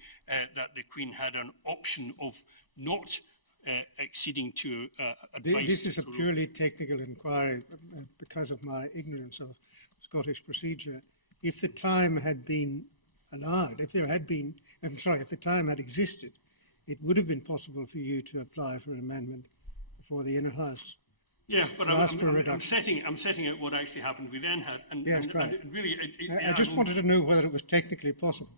that the Queen had an option of not acceding to advice. This is a purely technical inquiry because of my ignorance of Scottish procedure. If the time had been allowed, if the time had existed, it would have been possible for you to apply for an amendment before the Inner House. Yeah, but I'm setting out what actually happened. We then had, really, I just wanted to know whether it was technically possible.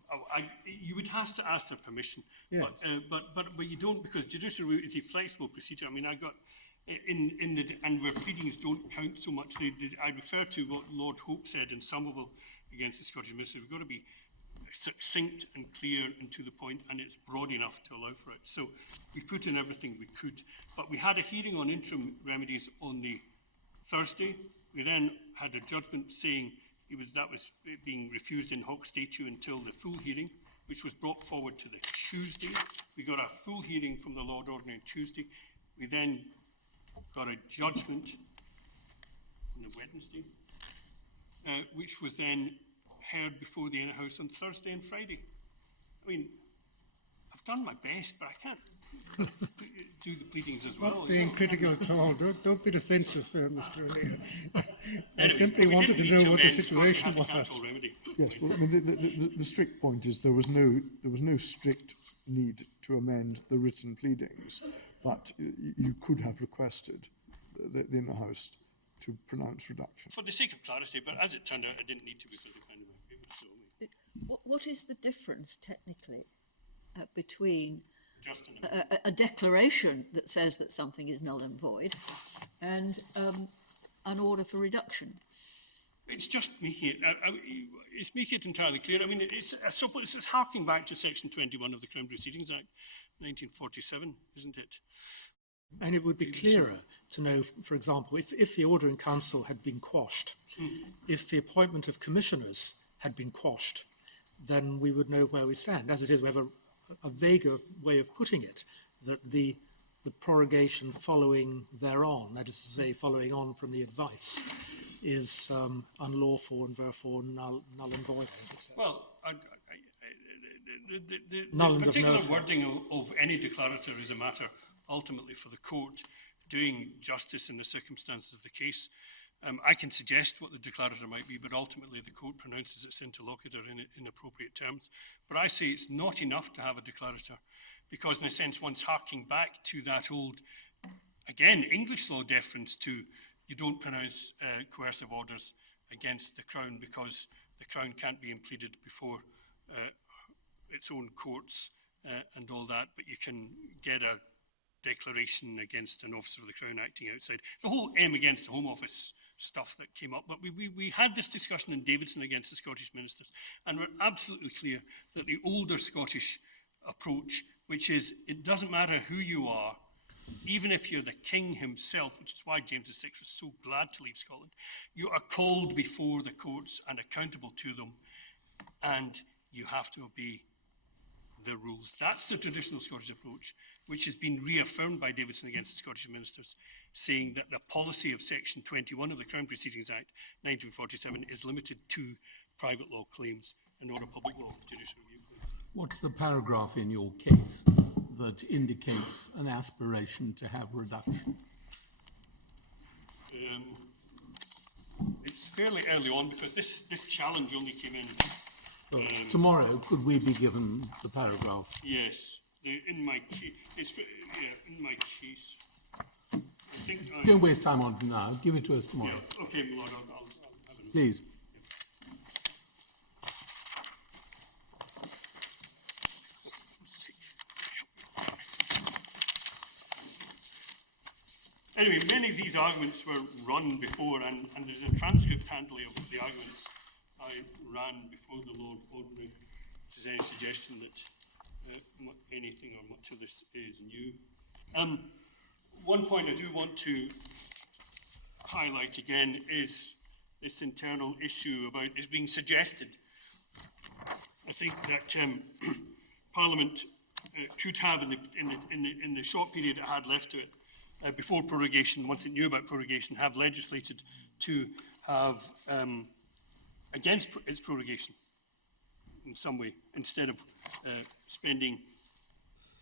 You would have to ask their permission, yes. but you don't, because judicial route is a flexible procedure. I mean, I got and where pleadings don't count so much. I refer to what Lord Hope said in Somerville against the Scottish Minister. We've got to be succinct and clear and to the point, and it's broad enough to allow for it. So we put in everything we could. But we had a hearing on interim remedies on the Thursday. We then had a judgment saying that was being refused in hoc statu until the full hearing, which was brought forward to the Tuesday. We got a full hearing from the Lord Ordinary on Tuesday. We then got a judgment on the Wednesday, which was then heard before the Inner House on Thursday and Friday. I mean, I've done my best, but I can't do the pleadings as well. Not being critical at all. Don't be defensive, Mr. O'Neill. I simply wanted to know what the situation was. Yes, well, I mean, the strict point is there was no strict need to amend the written pleadings, but you could have requested the Inner House to pronounce reduction. For the sake of clarity, but as it turned out, I didn't need to because they found it my favourite. So what is the difference technically between a declaration that says that something is null and void and an order for reduction? It's just making it entirely clear. I mean, it's harking back to Section 21 of the Crown Proceedings Act, 1947, isn't it? And it would be clearer to know, for example, if the order in council had been quashed, if the appointment of commissioners had been quashed, then we would know where we stand. As it is, we have a vaguer way of putting it, that the prorogation following thereon, that is to say, following on from the advice, is unlawful and therefore null and void. Well, the particular wording of any declarator is a matter ultimately for the court doing justice in the circumstances of the case. I can suggest what the declarator might be, but ultimately the court pronounces its interlocutor in appropriate terms. But I say it's not enough to have a declarator because, in a sense, one's harking back to that old, again, English law deference to you don't pronounce coercive orders against the Crown because the Crown can't be impleaded before its own courts and all that, but you can get a declaration against an officer of the Crown acting outside. The whole M against the Home Office stuff that came up, but we had this discussion in Davidson against the Scottish ministers, and we're absolutely clear that the older Scottish approach, which is it doesn't matter who you are, even if you're the king himself, which is why James VI was so glad to leave Scotland, you are called before the courts and accountable to them, and you have to obey the rules. That's the traditional Scottish approach, which has been reaffirmed by Davidson against the Scottish ministers, saying that the policy of Section 21 of the Crown Proceedings Act 1947 is limited to private law claims and not a public law judicial review claim. What's the paragraph in your case that indicates an aspiration to have reduction? It's fairly early on because this challenge only came in. Tomorrow, could we be given the paragraph? Yes, in my case. In my case. I think Don't waste time on it now. Give it to us tomorrow. Yeah, okay, my Lord, I'll have it. Please. Anyway, many of these arguments were run before, and there's a transcript handily of the arguments I ran before the Lord Ordinary. If there's any suggestion that anything or much of this is new. One point I do want to highlight again is this internal issue about is being suggested. I think that Parliament could have, in the short period it had left to it before prorogation, once it knew about prorogation, have legislated to have against its prorogation in some way, instead of spending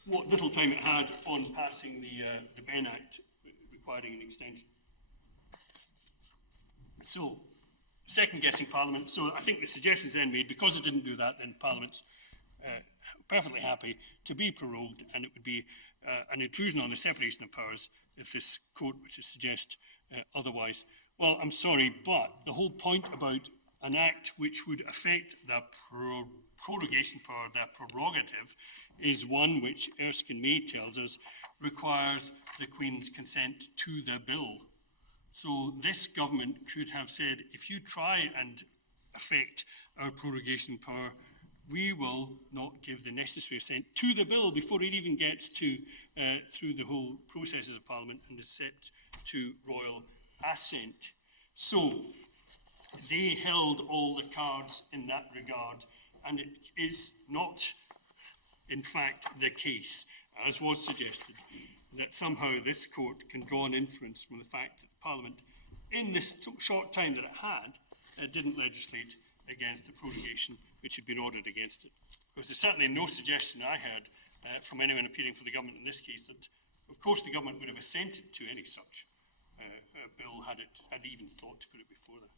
what little time it had on passing the Ben Act requiring an extension. So, second-guessing Parliament. So I think the suggestions then made, because it didn't do that, then Parliament's perfectly happy to be prorogued, and it would be an intrusion on the separation of powers if this court were to suggest otherwise. Well, I'm sorry, but the whole point about an act which would affect the prorogation power, the prerogative, is one which Erskine May tells us requires the Queen's consent to the bill. So this government could have said, if you try and affect our prorogation power, we will not give the necessary assent to the bill before it even gets to through the whole processes of Parliament and is set to royal assent. So they held all the cards in that regard, and it is not, in fact, the case, as was suggested, that somehow this court can draw an inference from the fact that Parliament, in this short time that it had, didn't legislate against the prorogation which had been ordered against it. Because there's certainly no suggestion I heard from anyone appearing for the government in this case that, of course, the government would have assented to any such bill had it even thought to put it before the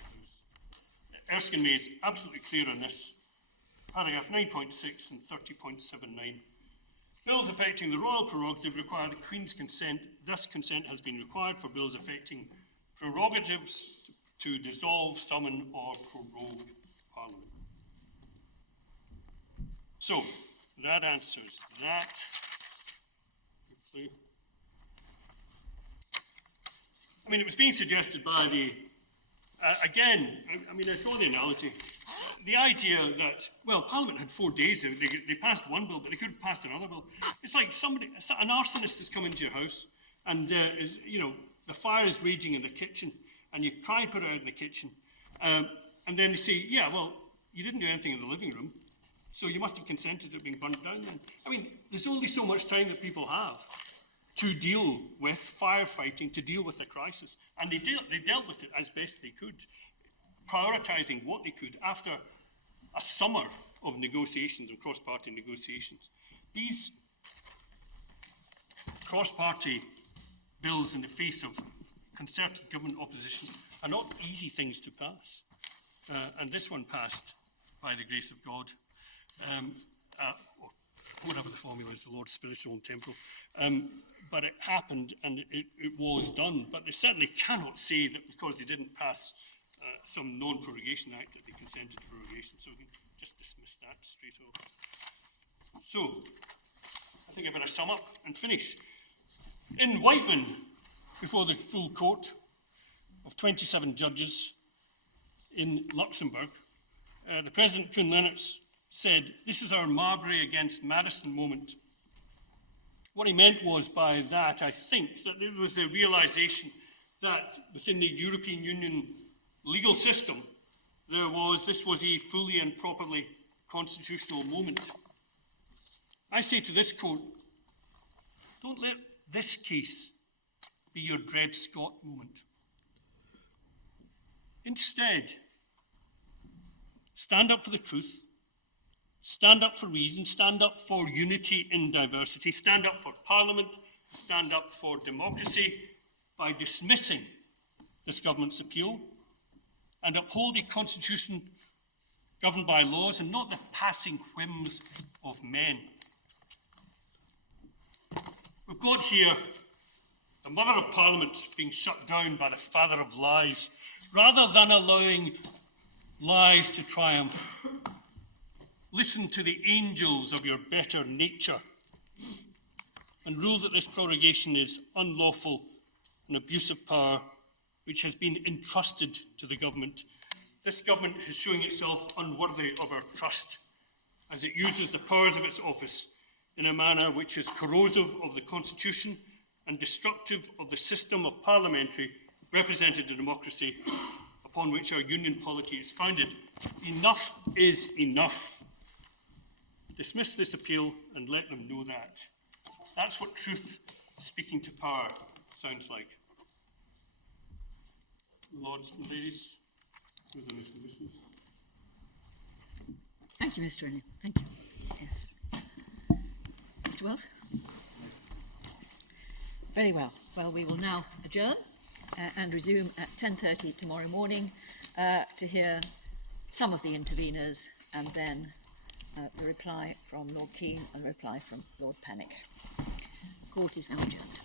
House. Erskine May is absolutely clear on this. Paragraph 9.6 and 30.79. Bills affecting the royal prerogative require the Queen's consent. This consent has been required for bills affecting prerogatives to dissolve, summon, or prorogue Parliament. So, that answers that. Hopefully. I mean, it was being suggested by the, again, I draw the analogy. The idea that, well, Parliament had 4 days, they passed one bill, but they could have passed another bill. It's like an arsonist has come into your house, and, the fire is raging in the kitchen, and you try and put it out in the kitchen, and then they say, yeah, well, you didn't do anything in the living room, so you must have consented to it being burnt down then. I mean, there's only so much time that people have to deal with firefighting, to deal with the crisis, and they dealt with it as best they could, prioritising what they could after a summer of negotiations and cross-party negotiations. These cross-party bills in the face of concerted government opposition are not easy things to pass. And this one passed by the grace of God, whatever the formula is, the Lord spiritual and temporal. But it happened and it was done. But they certainly cannot say that because they didn't pass some non-prorogation act that they consented to prorogation. So we can just dismiss that straight off. So, I think I better sum up and finish. In Whiteman, before the full court of 27 judges in Luxembourg, the President Kuhn Lennertz said, "This is our Marbury against Madison moment." What he meant was by that, I think, that there was the realization that within the European Union legal system, this was a fully and properly constitutional moment. I say to this court, don't let this case be your Dred Scott moment. Instead, stand up for the truth, stand up for reason, stand up for unity in diversity, stand up for Parliament, stand up for democracy by dismissing this government's appeal, and uphold a constitution governed by laws and not the passing whims of men. We've got here the Mother of Parliament being shut down by the Father of Lies. Rather than allowing lies to triumph, listen to the angels of your better nature. and rule that this prorogation is unlawful and abuse of power which has been entrusted to the government. This government is showing itself unworthy of our trust as it uses the powers of its office in a manner which is corrosive of the Constitution and destructive of the system of parliamentary representative democracy upon which our union polity is founded. Enough is enough. Dismiss this appeal and let them know that. That's what truth speaking to power sounds like. Lords and ladies, those are my submissions. Thank you, Mr. O'Neill. Thank you. Yes. Mr. Welsh? Very well. Well, we will now adjourn and resume at 10:30 tomorrow morning to hear some of the interveners and then the reply from Lord Keane and a reply from Lord Panic. Court is now adjourned.